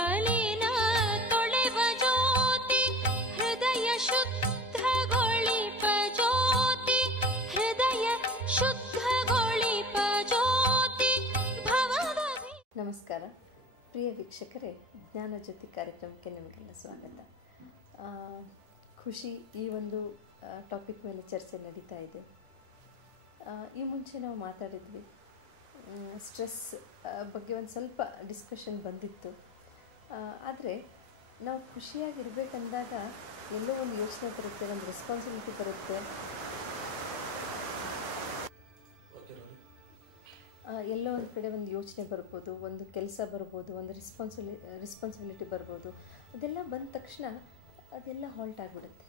ಮಲಿನ ತೊಳೆವ ಜ್ಯೋತಿ ಹೃದಯ ಶುದ್ಧಗೊಳಿಪ ಜ್ಯೋತಿ ಹೃದಯ ಶುದ್ಧಗೊಳಿಪ ಜ್ಯೋತಿ ಭವದ. ನಮಸ್ಕಾರ ಪ್ರಿಯ ವೀಕ್ಷಕರೇ, ಜ್ಞಾನ ಜ್ಯೋತಿ ಕಾರ್ಯಕ್ರಮಕ್ಕೆ ನಿಮಗೆಲ್ಲ ಸ್ವಾಗತ. ಖುಷಿ ಈ ಒಂದು ಟಾಪಿಕ್ ಮೇಲೆ ಚರ್ಚೆ ನಡೀತಾ ಇದೆ. ಈ ಮುಂಚೆ ನಾವು ಮಾತಾಡಿದ್ವಿ, ಸ್ಟ್ರೆಸ್ ಬಗ್ಗೆ ಒಂದು ಸ್ವಲ್ಪ ಡಿಸ್ಕಷನ್ ಬಂದಿತ್ತು. ಆದರೆ ನಾವು ಖುಷಿಯಾಗಿರ್ಬೇಕಂದಾಗ ಎಲ್ಲೋ ಒಂದು ಯೋಚನೆ ಬರುತ್ತೆ, ಒಂದು ರೆಸ್ಪಾನ್ಸಿಬಿಲಿಟಿ ಬರುತ್ತೆ. ಎಲ್ಲೋ ಒಂದು ಕಡೆ ಒಂದು ಯೋಚನೆ ಬರ್ಬೋದು, ಒಂದು ಕೆಲಸ ಬರ್ಬೋದು, ಒಂದು ರೆಸ್ಪಾನ್ಸಿಬಿಲಿಟಿ ಬರ್ಬೋದು. ಅದೆಲ್ಲ ಬಂದ ತಕ್ಷಣ ಅದೆಲ್ಲ ಹಾಲ್ಟ್ ಆಗಿಬಿಡುತ್ತೆ.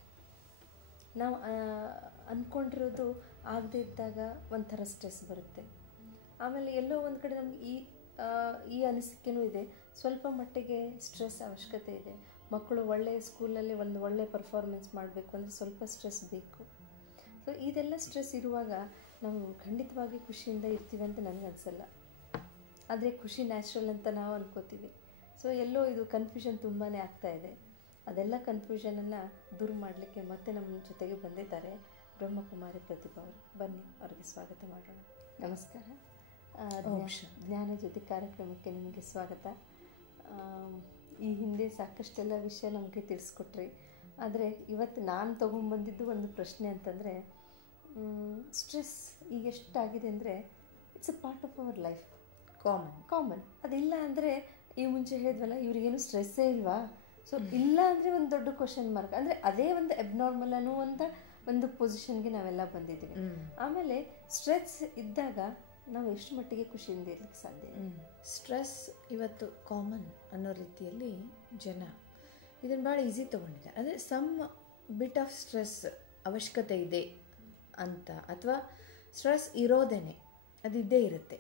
ನಾವು ಅಂದ್ಕೊಂಡಿರೋದು ಆಗದೆ ಇದ್ದಾಗ ಒಂಥರ ಸ್ಟ್ರೆಸ್ ಬರುತ್ತೆ. ಆಮೇಲೆ ಎಲ್ಲೋ ಒಂದು ಕಡೆ ನಮ್ಗೆ ಈ ಅನಿಸಿಕೆನೂ ಇದೆ, ಸ್ವಲ್ಪ ಮಟ್ಟಿಗೆ ಸ್ಟ್ರೆಸ್ ಅವಶ್ಯಕತೆ ಇದೆ. ಮಕ್ಕಳು ಒಳ್ಳೆಯ ಸ್ಕೂಲಲ್ಲಿ ಒಂದು ಒಳ್ಳೆಯ ಪರ್ಫಾರ್ಮೆನ್ಸ್ ಮಾಡಬೇಕು ಅಂದರೆ ಸ್ವಲ್ಪ ಸ್ಟ್ರೆಸ್ ಬೇಕು. ಸೊ ಇದೆಲ್ಲ ಸ್ಟ್ರೆಸ್ ಇರುವಾಗ ನಾವು ಖಂಡಿತವಾಗಿ ಖುಷಿಯಿಂದ ಇರ್ತೀವಿ ಅಂತ ನನಗೆ ಅನಿಸಲ್ಲ. ಆದರೆ ಖುಷಿ ನ್ಯಾಚುರಲ್ ಅಂತ ನಾವು ಅನ್ಕೋತೀವಿ. ಸೊ ಎಲ್ಲೋ ಇದು ಕನ್ಫ್ಯೂಷನ್ ತುಂಬಾ ಆಗ್ತಾಯಿದೆ. ಅದೆಲ್ಲ ಕನ್ಫ್ಯೂಷನನ್ನು ದೂರ ಮಾಡಲಿಕ್ಕೆ ಮತ್ತೆ ನಮ್ಮ ಜೊತೆಗೆ ಬಂದಿದ್ದಾರೆ ಬ್ರಹ್ಮಕುಮಾರಿ ಪ್ರತಿಭಾ ಅವರು. ಬನ್ನಿ, ಅವರಿಗೆ ಸ್ವಾಗತ ಮಾಡೋಣ. ನಮಸ್ಕಾರ. ಜ್ಞಾನ ಜ್ಯೋತಿ ಕಾರ್ಯಕ್ರಮಕ್ಕೆ ನಿಮಗೆ ಸ್ವಾಗತ. ಈ ಹಿಂದೆ ಸಾಕಷ್ಟೆಲ್ಲ ವಿಷಯ ನಮಗೆ ತಿಳಿಸ್ಕೊಟ್ರಿ. ಆದರೆ ಇವತ್ತು ನಾನು ತೊಗೊಂಡ್ಬಂದಿದ್ದು ಒಂದು ಪ್ರಶ್ನೆ ಅಂತಂದರೆ, ಸ್ಟ್ರೆಸ್ ಈಗ ಎಷ್ಟಾಗಿದೆ ಅಂದರೆ it's a part of our life, common. ಅದಿಲ್ಲ ಅಂದರೆ ಈ ಮುಂಚೆ ಹೇಳಿದ್ವಲ್ಲ, ಇವ್ರಿಗೇನು ಸ್ಟ್ರೆಸ್ಸೇ ಇಲ್ವಾ? ಸೊ ಇಲ್ಲ ಅಂದರೆ ಒಂದು ದೊಡ್ಡ ಕ್ವಶನ್ ಮಾರ್ಕ್. ಅಂದರೆ ಅದೇ ಒಂದು ಅಬ್ನಾರ್ಮಲ್ ಅನ್ನುವಂಥ ಒಂದು ಪೊಸಿಷನ್ಗೆ ನಾವೆಲ್ಲ ಬಂದಿದ್ದೀವಿ. ಆಮೇಲೆ ಸ್ಟ್ರೆಸ್ ಇದ್ದಾಗ ನಾವು ಎಷ್ಟು ಮಟ್ಟಿಗೆ ಖುಷಿಯಿಂದ ಇರ್ಲಿಕ್ಕೆ ಸಾಧ್ಯ? ಸ್ಟ್ರೆಸ್ ಇವತ್ತು ಕಾಮನ್ ಅನ್ನೋ ರೀತಿಯಲ್ಲಿ ಜನ ಇದನ್ನು ಭಾಳ ಈಸಿ ತೊಗೊಂಡಿದ್ದಾರೆ. ಅಂದರೆ ಸಮ್ ಬಿಟ್ ಆಫ್ ಸ್ಟ್ರೆಸ್ ಅವಶ್ಯಕತೆ ಇದೆ ಅಂತ, ಅಥವಾ ಸ್ಟ್ರೆಸ್ ಇರೋದೇನೆ ಅದು ಇದ್ದೇ ಇರುತ್ತೆ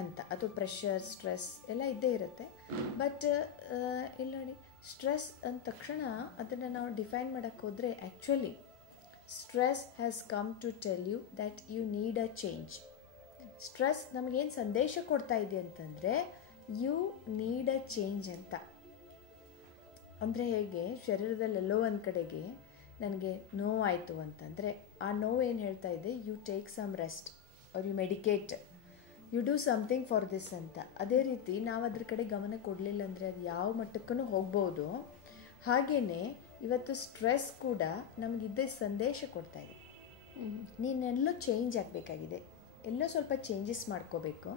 ಅಂತ, ಅಥವಾ ಪ್ರೆಷರ್, ಸ್ಟ್ರೆಸ್ ಎಲ್ಲ ಇದ್ದೇ ಇರುತ್ತೆ. ಬಟ್ ಇಲ್ಲ ನೋಡಿ, ಸ್ಟ್ರೆಸ್ ಅಂದ ತಕ್ಷಣ ಅದನ್ನು ನಾವು ಡಿಫೈನ್ ಮಾಡೋಕ್ಕೆ ಹೋದರೆ, actually stress has come to tell you that you need a change. Stress ನಮಗೇನು ಸಂದೇಶ ಕೊಡ್ತಾ ಇದೆ ಅಂತಂದರೆ, ಯು ನೀಡ್ ಅ ಚೇಂಜ್ ಅಂತ. ಅಂದರೆ ಹೇಗೆ ಶರೀರದಲ್ಲೆಲ್ಲೋ ಒಂದು ಕಡೆಗೆ ನನಗೆ ನೋವಾಯಿತು ಅಂತಂದರೆ, ಆ ನೋವು ಏನು ಹೇಳ್ತಾ ಇದೆ, you take some rest or you medicate, you do something for this ಅಂತ. ಅದೇ ರೀತಿ ನಾವು ಅದ್ರ ಕಡೆ ಗಮನ ಕೊಡಲಿಲ್ಲ ಅಂದರೆ ಅದು ಯಾವ ಮಟ್ಟಕ್ಕೂ ಹೋಗ್ಬೋದು. ಹಾಗೆಯೇ ಇವತ್ತು ಸ್ಟ್ರೆಸ್ ಕೂಡ ನಮಗಿದ್ದೇ ಸಂದೇಶ ಕೊಡ್ತಾ ಇದೆ, ನೀನೆಲ್ಲೋ ಚೇಂಜ್ ಆಗಬೇಕಾಗಿದೆ, ಎಲ್ಲೋ ಸ್ವಲ್ಪ ಚೇಂಜಸ್ ಮಾಡ್ಕೋಬೇಕು,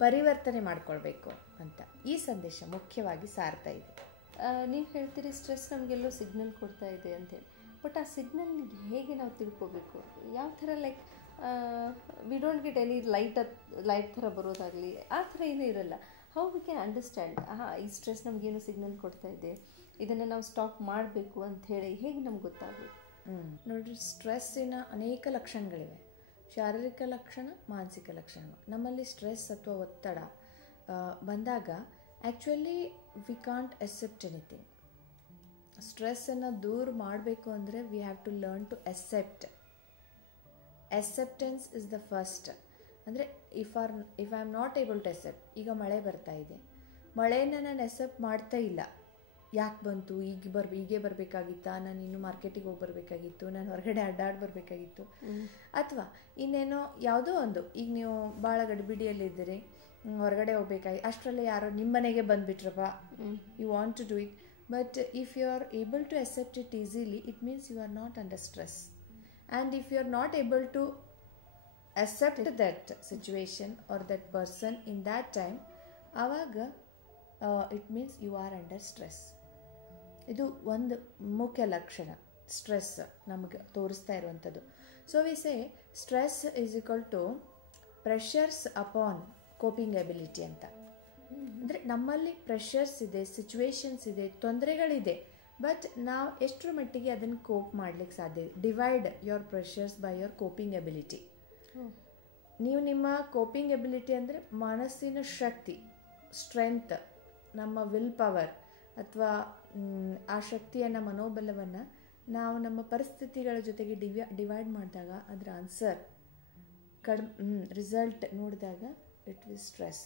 ಪರಿವರ್ತನೆ ಮಾಡ್ಕೊಳ್ಬೇಕು ಅಂತ ಈ ಸಂದೇಶ ಮುಖ್ಯವಾಗಿ ಸಾರ್ತಾ ಇದೆ. ನೀವು ಹೇಳ್ತೀರಿ ಸ್ಟ್ರೆಸ್ ನಮಗೆಲ್ಲೋ ಸಿಗ್ನಲ್ ಕೊಡ್ತಾ ಇದೆ ಅಂತೇಳಿ. ಬಟ್ ಆ ಸಿಗ್ನಲ್ ಹೇಗೆ ನಾವು ತಿಳ್ಕೋಬೇಕು? ಯಾವ ಥರ, like we don't get any light ಥರ ಬರೋದಾಗಲಿ ಆ ಥರ ಏನೂ ಇರಲ್ಲ. ಹೌ ವಿ ಕ್ಯಾನ್ ಅಂಡರ್ಸ್ಟ್ಯಾಂಡ್, ಈ ಸ್ಟ್ರೆಸ್ ನಮಗೇನು ಸಿಗ್ನಲ್ ಕೊಡ್ತಾ ಇದೆ, ಇದನ್ನು ನಾವು ಸ್ಟಾಪ್ ಮಾಡಬೇಕು ಅಂತ ಹೇಳಿ ಹೇಗೆ ನಮ್ಗೆ ಗೊತ್ತಾಗಬೇಕು? ನೋಡಿರಿ, ಸ್ಟ್ರೆಸ್ಸಿನ ಅನೇಕ ಲಕ್ಷಣಗಳಿವೆ. ಶಾರೀರಿಕ ಲಕ್ಷಣ, ಮಾನಸಿಕ ಲಕ್ಷಣ. ನಮ್ಮಲ್ಲಿ ಸ್ಟ್ರೆಸ್ ಅಥವಾ ಒತ್ತಡ ಬಂದಾಗ actually we can't accept anything. ಸ್ಟ್ರೆಸ್ಸನ್ನು ದೂರ ಮಾಡಬೇಕು ಅಂದರೆ we have to learn to accept. Acceptance is the first. ಅಂದರೆ if I am not able to accept, ಈಗ ಮಳೆ ಬರ್ತಾ ಇದೆ, ಮಳೆನ ನಾನು ಅಕ್ಸೆಪ್ಟ್ ಮಾಡ್ತಾ ಇಲ್ಲ. ಯಾಕೆ ಬಂತು, ಹೀಗೆ ಬರಬೇಕಾಗಿತ್ತಾ, ನಾನು ಇನ್ನು ಮಾರ್ಕೆಟಿಗೆ ಹೋಗಿ ಬರಬೇಕಾಗಿತ್ತು, ನಾನು ಹೊರಗಡೆ ಅಡ್ಡಾಡಿ ಬರಬೇಕಾಗಿತ್ತು, ಅಥವಾ ಇನ್ನೇನೋ ಯಾವುದೋ ಒಂದು, ಈಗ ನೀವು ಭಾಳ ಗಡಿಬಿಡಿಯಲ್ಲಿದ್ದೀರಿ, ಹೊರಗಡೆ ಹೋಗ್ಬೇಕಾಗಿ ಅಷ್ಟರಲ್ಲೇ ಯಾರೋ ನಿಮ್ಮ ಮನೆಗೆ ಬಂದುಬಿಟ್ರಪ್ಪ, you want to do it. But if you are able to accept it easily, it means you are not under stress. And if you are not able to accept that situation or that person in that time, ಆವಾಗ it means you are under stress. ಇದು ಒಂದು ಮುಖ್ಯ ಲಕ್ಷಣ stress ನಮಗೆ ತೋರಿಸ್ತಾ ಇರುವಂಥದ್ದು. So we say stress is equal to pressures upon coping ability ಅಂತ. ಅಂದರೆ ನಮ್ಮಲ್ಲಿ ಪ್ರೆಷರ್ಸ್ ಇದೆ, ಸಿಚುವೇಶನ್ಸ್ ಇದೆ, ತೊಂದರೆಗಳಿದೆ, ಬಟ್ ನಾವು ಎಷ್ಟರ ಮಟ್ಟಿಗೆ ಅದನ್ನು ಕೋಪ್ ಮಾಡಲಿಕ್ಕೆ ಸಾಧ್ಯ. Divide your pressures by your coping ability. ನೀವು ನಿಮ್ಮ ಕೋಪಿಂಗ್ ಎಬಿಲಿಟಿ ಅಂದರೆ ಮನಸ್ಸಿನ ಶಕ್ತಿ, ಸ್ಟ್ರೆಂತ್, ನಮ್ಮ ವಿಲ್ ಪವರ್ ಅಥವಾ ಆ ಶಕ್ತಿಯನ್ನು, ಮನೋಬಲವನ್ನು ನಾವು ನಮ್ಮ ಪರಿಸ್ಥಿತಿಗಳ ಜೊತೆಗೆ ಡಿವೈಡ್ ಮಾಡಿದಾಗ ಅದರ ಆನ್ಸರ್ ರಿಸಲ್ಟ್ ನೋಡಿದಾಗ it will stress.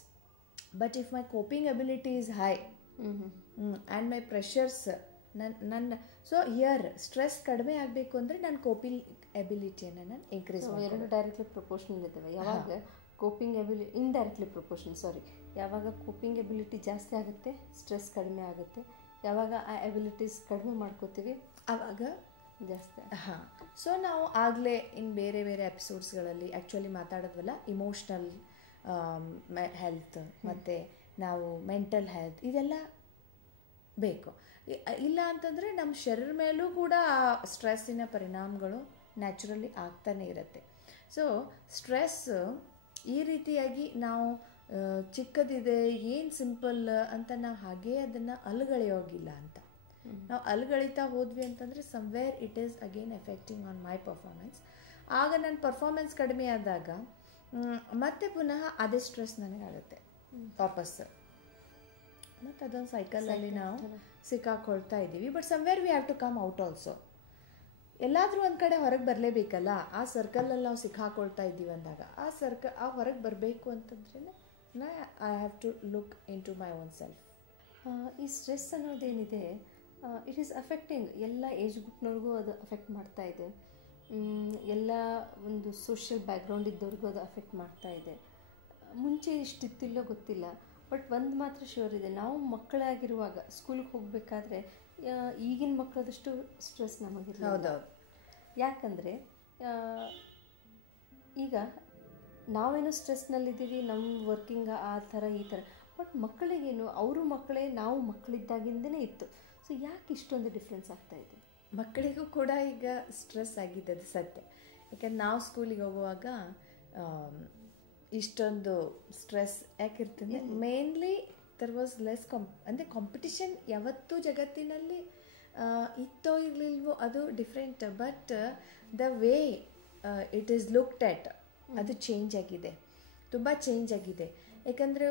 But if my coping ability is high, and my pressures ನನ್ನ ಸೊ ಹಿಯರ್ ಸ್ಟ್ರೆಸ್ ಕಡಿಮೆ ಆಗಬೇಕು ಅಂದರೆ ನಾನು ಕೋಪಿಂಗ್ ಎಬಿಲಿಟಿಯನ್ನು ನಾನು ಇನ್ಕ್ರೀಸ್ ಎರಡು ಡೈರೆಕ್ಟ್ಲಿ ಪ್ರಪೋರ್ಷನಲ್ ಇದ್ದಾವೆ. ಯಾವಾಗ ಕೋಪಿಂಗ್ ಇಂಡೈರೆಕ್ಟ್ಲಿ ಪ್ರಪೋರ್ಷನ್ ಯಾವಾಗ ಕೋಪಿಂಗ್ ಎಬಿಲಿಟಿ ಜಾಸ್ತಿ ಆಗುತ್ತೆ ಸ್ಟ್ರೆಸ್ ಕಡಿಮೆ ಆಗುತ್ತೆ. ಯಾವಾಗ ಆ ಎಬಿಲಿಟೀಸ್ ಕಡಿಮೆ ಮಾಡ್ಕೋತೀವಿ ಆವಾಗ ಜಾಸ್ತಿ. ಹಾಂ, ಸೊ ನಾವು ಆಗಲೇ ಇನ್ನು ಬೇರೆ ಬೇರೆ ಎಪಿಸೋಡ್ಸ್ಗಳಲ್ಲಿ ಆ್ಯಕ್ಚುಲಿ ಮಾತಾಡೋದ್ವಲ್ಲ, ಇಮೋಷ್ನಲ್ ಹೆಲ್ತ್ ಮತ್ತು ನಾವು ಮೆಂಟಲ್ ಹೆಲ್ತ್ ಇದೆಲ್ಲ ಬೇಕು. ಇಲ್ಲ ಅಂತಂದರೆ ನಮ್ಮ ಶರೀರ ಮೇಲೂ ಕೂಡ ಆ ಸ್ಟ್ರೆಸ್ಸಿನ ಪರಿಣಾಮಗಳು ನ್ಯಾಚುರಲಿ ಆಗ್ತಾನೆ ಇರುತ್ತೆ. ಸೊ ಸ್ಟ್ರೆಸ್ ಈ ರೀತಿಯಾಗಿ ನಾವು ಚಿಕ್ಕದಿದೆ ಏನು ಸಿಂಪಲ್ ಅಂತ ನಾವು ಹಾಗೇ ಅದನ್ನು ಅಲುಗಳೆಯೋಗಿಲ್ಲ ಅಂತ. ನಾವು ಅಲುಗಳಿತಾ ಹೋದ್ವಿ ಅಂತಂದರೆ somewhere it is again affecting on my performance. ಆಗ ನನ್ನ ಪರ್ಫಾರ್ಮೆನ್ಸ್ ಕಡಿಮೆ ಆದಾಗ ಮತ್ತೆ ಪುನಃ ಅದೇ ಸ್ಟ್ರೆಸ್ ನನಗಾಗುತ್ತೆ ವಾಪಸ್. ಮತ್ತು ಅದೊಂದು ಸೈಕಲಲ್ಲಿ ನಾವು ಸಿಕ್ಕಾಕೊಳ್ತಾ ಇದ್ದೀವಿ. But somewhere we have to come out also. ಎಲ್ಲಾದರೂ ಒಂದು ಕಡೆ ಹೊರಗೆ ಬರಲೇಬೇಕಲ್ಲ. ಆ ಸರ್ಕಲಲ್ಲಿ ನಾವು ಸಿಕ್ಕಾಕೊಳ್ತಾ ಇದ್ದೀವಿ ಅಂದಾಗ ಆ ಹೊರಗೆ ಬರಬೇಕು ಅಂತಂದ್ರೆ I have to look into my own self. ಈ ಸ್ಟ್ರೆಸ್ ಅನ್ನೋದೇನಿದೆ ಇಟ್ ಈಸ್ ಅಫೆಕ್ಟಿಂಗ್ ಎಲ್ಲ ಏಜ್ ಗ್ರೂಪ್ನವ್ರಿಗೂ ಅದು ಅಫೆಕ್ಟ್ ಮಾಡ್ತಾ ಇದೆ. ಎಲ್ಲ ಒಂದು ಸೋಷಿಯಲ್ ಬ್ಯಾಕ್ಗ್ರೌಂಡ್ ಇದ್ದವ್ರಿಗೂ ಅದು ಅಫೆಕ್ಟ್ ಮಾಡ್ತಾ ಇದೆ. ಮುಂಚೆ ಇಷ್ಟಿತ್ತಿಲ್ಲೋ ಗೊತ್ತಿಲ್ಲ, ಬಟ್ ಒಂದು ಮಾತ್ರ ಶ್ಯೂರ್ ಇದೆ, ನಾವು ಮಕ್ಕಳಾಗಿರುವಾಗ ಸ್ಕೂಲ್ಗೆ ಹೋಗಬೇಕಾದ್ರೆ ಈಗಿನ ಮಕ್ಕಳದಷ್ಟು ಸ್ಟ್ರೆಸ್ ನಮಗಿರಲಿಲ್ಲ. ಹೌದೌದು. ಯಾಕಂದರೆ ಈಗ ನಾವೇನೋ ಸ್ಟ್ರೆಸ್ನಲ್ಲಿದ್ದೀವಿ, ನಮ್ಮ ವರ್ಕಿಂಗ್ ಆ ಥರ ಈ ಥರ, ಬಟ್ ಮಕ್ಕಳಿಗೇನು ಅವರು ಮಕ್ಕಳೇ ನಾವು ಮಕ್ಕಳಿದ್ದಾಗಿಂದನೇ ಇತ್ತು. ಸೊ ಯಾಕೆ ಇಷ್ಟೊಂದು ಡಿಫ್ರೆನ್ಸ್ ಆಗ್ತಾ ಇದೆ? ಮಕ್ಕಳಿಗೂ ಕೂಡ ಈಗ ಸ್ಟ್ರೆಸ್ ಆಗಿದೆ, ಅದು ಸತ್ಯ. ಯಾಕಂದ್ರೆ ನಾವು ಸ್ಕೂಲಿಗೆ ಹೋಗುವಾಗ ಇಷ್ಟೊಂದು ಸ್ಟ್ರೆಸ್ ಯಾಕಿರ್ತದೆ, ಮೇನ್ಲಿ ದರ್ ವಾಸ್ ಲೆಸ್ ಅಂದರೆ ಕಾಂಪಿಟಿಷನ್ ಯಾವತ್ತೂ ಜಗತ್ತಿನಲ್ಲಿ ಇತ್ತೋ ಇರಲಿಲ್ವೋ ಅದು different, but the way it is looked at ಅದು ಚೇಂಜ್ ಆಗಿದೆ, ತುಂಬ ಚೇಂಜ್ ಆಗಿದೆ. ಯಾಕಂದರೆ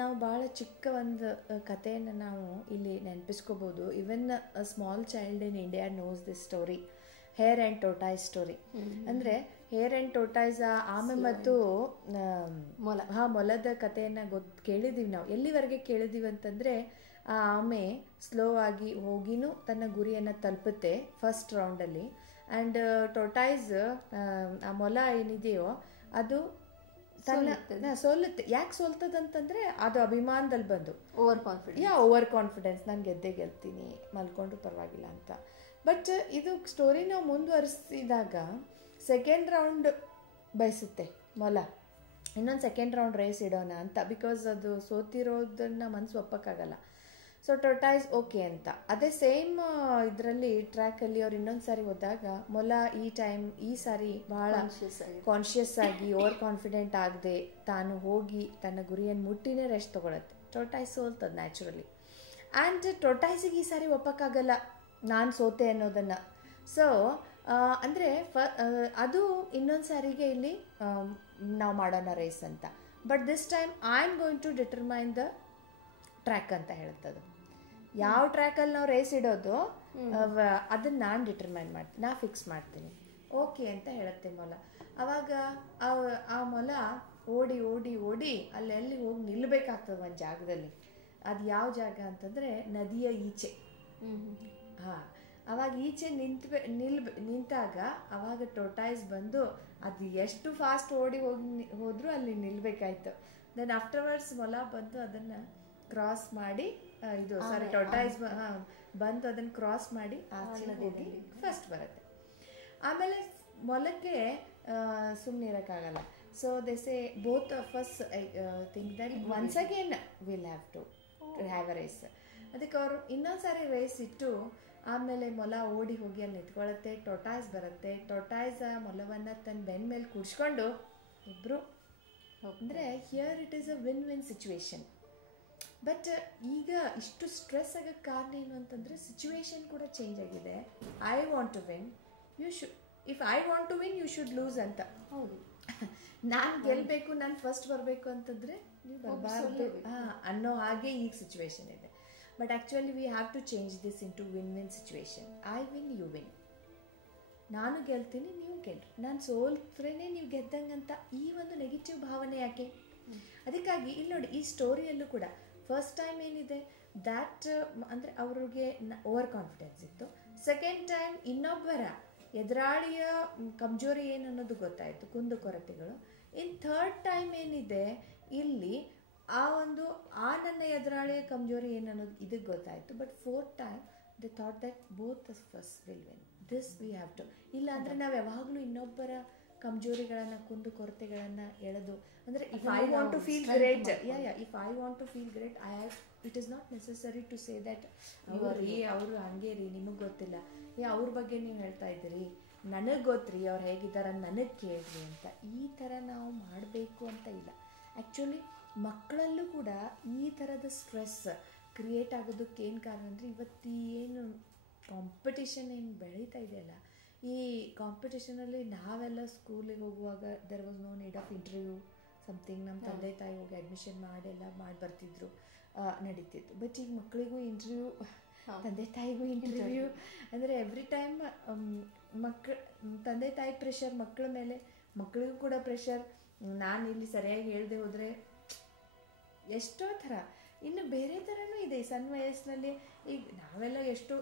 ನಾವು ಭಾಳ ಚಿಕ್ಕ ಒಂದು ಕಥೆಯನ್ನು ನಾವು ಇಲ್ಲಿ ನೆನಪಿಸ್ಕೋಬೋದು. Even a small child in India knows this story, hare and tortoise story. ಅಂದರೆ ಹೇರ್ ಆ್ಯಂಡ್ ಟೋಟಾಯ್ಸ್ ಆಮೆ ಮತ್ತು ಮೊಲದ ಕಥೆಯನ್ನು ಕೇಳಿದ್ದೀವಿ ನಾವು. ಎಲ್ಲಿವರೆಗೆ ಕೇಳಿದ್ದೀವಿ ಅಂತಂದರೆ ಆ ಆಮೆ ಸ್ಲೋ ಆಗಿ ಹೋಗಿನೂ ತನ್ನ ಗುರಿಯನ್ನು ತಲುಪುತ್ತೆ ಫಸ್ಟ್ ರೌಂಡಲ್ಲಿ. ಆ್ಯಂಡ್ ಟೋಟಾಯ್ಸ್ ಆ ಮೊಲ ಏನಿದೆಯೋ ಅದು ತನ್ನ ಸೋಲುತ್ತೆ. ಯಾಕೆ ಸೋಲ್ತದಂತಂದರೆ ಅದು ಅಭಿಮಾನದಲ್ಲಿ ಬಂದು ಓವರ್ ಕಾನ್ಫಿಡೆನ್ಸ್, ನಾನು ಗೆಲ್ತೀನಿ, ಮಲ್ಕೊಂಡ್ರು ಪರವಾಗಿಲ್ಲ ಅಂತ. ಬಟ್ ಇದು ಸ್ಟೋರಿ ನಾವು ಮುಂದುವರಿಸಿದಾಗ ಸೆಕೆಂಡ್ ರೌಂಡ್ ಬಯಸುತ್ತೆ ಮೊಲ, ಇನ್ನೊಂದು ಸೆಕೆಂಡ್ ರೌಂಡ್ ರೇಸ್ ಇಡೋಣ ಅಂತ. ಬಿಕಾಸ್ ಅದು ಸೋತಿರೋದನ್ನು ಮನಸ್ಸು ಒಪ್ಪಕ್ಕಾಗಲ್ಲ. ಸೊ ಟೋಟಾಯ್ಸ್ ಓಕೆ ಅಂತ. ಅದೇ ಸೇಮ್ ಇದರಲ್ಲಿ ಟ್ರ್ಯಾಕಲ್ಲಿ ಅವ್ರು ಇನ್ನೊಂದು ಸಾರಿ ಹೋದಾಗ ಮೊಲ ಈ ಸಾರಿ ಭಾಳ ಕಾನ್ಷಿಯಸ್ ಆಗಿ ಓವರ್ ಕಾನ್ಫಿಡೆಂಟ್ ಆಗದೆ ತಾನು ಹೋಗಿ ತನ್ನ ಗುರಿಯನ್ನು ಮುಟ್ಟಿನೇ ರೆಸ್ಟ್ ತೊಗೊಳತ್ತೆ. ಟೋಟಾಯ್ಸ್ ಸೋಲ್ತದೆ ನ್ಯಾಚುರಲಿ. ಆ್ಯಂಡ್ ಟೋಟಾಯ್ಸಿಗೆ ಈ ಸಾರಿ ಒಪ್ಪಕ್ಕಾಗಲ್ಲ ನಾನು ಸೋತೆ ಅನ್ನೋದನ್ನು. ಸೊ ಅಂದರೆ ಅದು ಇನ್ನೊಂದು ಸಾರಿಗೆ ಇಲ್ಲಿ ನಾವು ಮಾಡೋಣ ರೇಸ್ ಅಂತ. But this time I am going to determine the track ಅಂತ ಹೇಳ್ತದೆ. ಯಾವ ಟ್ರ್ಯಾಕಲ್ಲಿ ನಾವು ರೇಸ್ ಇಡೋದು ಅದನ್ನು ನಾನು ಡಿಟರ್ಮೈನ್ ಮಾಡ್ತೀನಿ, ನಾ ಫಿಕ್ಸ್ ಮಾಡ್ತೀನಿ. ಓಕೆ ಅಂತ ಹೇಳುತ್ತೆ ಮೊಲ. ಆವಾಗ ಆ ಮೊಲ ಓಡಿ ಓಡಿ ಓಡಿ ಅಲ್ಲೆಲ್ಲಿ ಹೋಗಿ ನಿಲ್ಲಬೇಕಾಗ್ತದೆ ಒಂದು ಜಾಗದಲ್ಲಿ. ಅದು ಯಾವ ಜಾಗ ಅಂತಂದರೆ ನದಿಯ ಈಚೆ. ಹಾಂ, ಅವಾಗ ಈಚೆ ನಿಂತಾಗ ಅವಾಗ ಟೋಟಾಯ್ಸ್ ಬಂದು ಅದು ಎಷ್ಟು ಫಾಸ್ಟ್ ಹೋದರೂ ಅಲ್ಲಿ ನಿಲ್ಲಬೇಕಾಯ್ತು. ದೆನ್ ಆಫ್ಟರ್ವರ್ಡ್ಸ್ ಮೊಲ ಬಂದು ಅದನ್ನು ಕ್ರಾಸ್ ಮಾಡಿ ಟೋಟಾಯ್ಸ್ ಬಂದು ಅದನ್ನು ಕ್ರಾಸ್ ಮಾಡಿ ಆಚೆ ಹೋಗಿ ಫಸ್ಟ್ ಬರುತ್ತೆ. ಆಮೇಲೆ ಮೊಲಕ್ಕೆ ಸುಮ್ಮನೆ ಇರೋಕ್ಕಾಗಲ್ಲ. So they say both of us think that once again will have to have a race. ಅದಕ್ಕೆ ಅವರು ಇನ್ನೊಂದು ಸಾರಿ ರೇಸ್ ಇಟ್ಟು ಆಮೇಲೆ ಮೊಲ ಓಡಿ ಹೋಗಿ ಅಲ್ಲಿ ನಿಂತ್ಕೊಳ್ಳುತ್ತೆ. ಟೋಟಾಯ್ಸ್ ಬರುತ್ತೆ. ಟೋಟಾಯ್ಸ್ ಆ ಮೊಲವನ್ನು ತನ್ನ ಬೆನ್ನ ಮೇಲೆ ಕೂಡಿಸ್ಕೊಂಡು ಇಬ್ಬರು ಅಂದರೆ here it is a win situation. But ಈಗ ಇಷ್ಟು ಸ್ಟ್ರೆಸ್ ಆಗೋಕ್ಕೆ ಕಾರಣ ಏನು ಅಂತಂದರೆ ಸಿಚುವೇಶನ್ ಕೂಡ ಚೇಂಜ್ ಆಗಿದೆ. I want to win, you should, if I want to win you should lose ಅಂತ. ಹೌದು, ನಾನು ಗೆಲ್ಲಬೇಕು, ನಾನು ಫಸ್ಟ್ ಬರಬೇಕು ಅಂತಂದರೆ ನೀವು ಬರಬಾರ್ದು ಅನ್ನೋ ಹಾಗೆ ಈಗ ಸಿಚುವೇಶನ್ ಇದೆ. But actually we have to change this into win situation. I win, you win. ನಾನು ಗೆಲ್ತೀನಿ, ನೀವು ಗೆಲ್ರಿ, ನಾನು ಸೋಲ್ತ್ರೇ ನೀವು ಗೆದ್ದಂಗಂತ ಈ ಒಂದು ನೆಗೆಟಿವ್ ಭಾವನೆ ಯಾಕೆ? ಅದಕ್ಕಾಗಿ ಇಲ್ಲಿ ನೋಡಿ, ಈ ಸ್ಟೋರಿಯಲ್ಲೂ ಕೂಡ ಫಸ್ಟ್ ಟೈಮ್ ಏನಿದೆ ದ್ಯಾಟ್ ಅಂದರೆ ಅವ್ರಿಗೆ ಓವರ್ ಕಾನ್ಫಿಡೆನ್ಸ್ ಇತ್ತು. ಸೆಕೆಂಡ್ ಟೈಮ್ ಇನ್ನೊಬ್ಬರ ಎದುರಾಳಿಯ ಕಮ್ಜೋರಿ ಏನು ಅನ್ನೋದು ಗೊತ್ತಾಯಿತು, ಕುಂದುಕೊರತೆಗಳು. ಇನ್ ಥರ್ಡ್ ಟೈಮ್ ಏನಿದೆ ಇಲ್ಲಿ ನನ್ನ ಎದುರಾಳಿಯ ಕಮ್ಜೋರಿ ಏನು ಅನ್ನೋದು ಇದಕ್ಕೆ ಗೊತ್ತಾಯಿತು. But fourth time they thought that both of us will win, this we have to. ಇಲ್ಲ ಅಂದರೆ ನಾವು ಯಾವಾಗಲೂ ಇನ್ನೊಬ್ಬರ ಕಮ್ಜೋರಿಗಳನ್ನು, ಕುಂದುಕೊರತೆಗಳನ್ನು ಎಳೆದು, ಅಂದರೆ if I want to feel great, if I want to feel great, it is not necessary to say that ಅವರು ಹಂಗೆ ರೀ, ನಿಮಗೆ ಗೊತ್ತಿಲ್ಲ, ಅವ್ರ ಬಗ್ಗೆ ನೀವು ಹೇಳ್ತಾ ಇದ್ದೀರಿ, ನನಗೆ ಗೊತ್ತ್ರಿ ಅವ್ರು ಹೇಗಿದ್ದಾರೆ ನನಗೆ ಕೇಳ್ರಿ ಅಂತ. ಈ ಥರ ನಾವು ಮಾಡಬೇಕು ಅಂತ ಇಲ್ಲ. ಆ್ಯಕ್ಚುಲಿ ಮಕ್ಕಳಲ್ಲೂ ಕೂಡ ಈ ಥರದ ಸ್ಟ್ರೆಸ್ ಕ್ರಿಯೇಟ್ ಆಗೋದಕ್ಕೆ ಏನು ಕಾರಣ ಅಂದರೆ, ಇವತ್ತು ಏನು ಕಾಂಪಿಟಿಷನ್ ಏನು ಬೆಳೀತಾ ಇದೆಯಲ್ಲ, ಈ ಕಾಂಪಿಟಿಷನಲ್ಲಿ ನಾವೆಲ್ಲ ಸ್ಕೂಲಿಗೆ ಹೋಗುವಾಗ there was no need of interview something. ನಮ್ಮ ತಂದೆ ತಾಯಿ ಹೋಗಿ ಅಡ್ಮಿಷನ್ ಮಾಡಿ ಬರ್ತಿದ್ರು, ನಡೀತಿತ್ತು. ಬಟ್ ಈಗ ಮಕ್ಕಳಿಗೂ ಇಂಟರ್ವ್ಯೂ, ತಂದೆ ತಾಯಿಗೂ ಇಂಟರ್ವ್ಯೂ, ಅಂದರೆ ಎವ್ರಿ ಟೈಮ್ ತಂದೆ ತಾಯಿ ಪ್ರೆಷರ್ ಮಕ್ಕಳ ಮೇಲೆ, ಮಕ್ಕಳಿಗೂ ಕೂಡ ಪ್ರೆಷರ್. ನಾನು ಇಲ್ಲಿ ಸರಿಯಾಗಿ ಹೇಳದೆ ಹೋದರೆ ಎಷ್ಟೋ ಥರ. ಇನ್ನು ಬೇರೆ ಥರನೂ ಇದೆ ಈ ಸಣ್ಣ ವಯಸ್ಸಿನಲ್ಲಿ. ಈಗ ನಾವೆಲ್ಲ ಎಷ್ಟು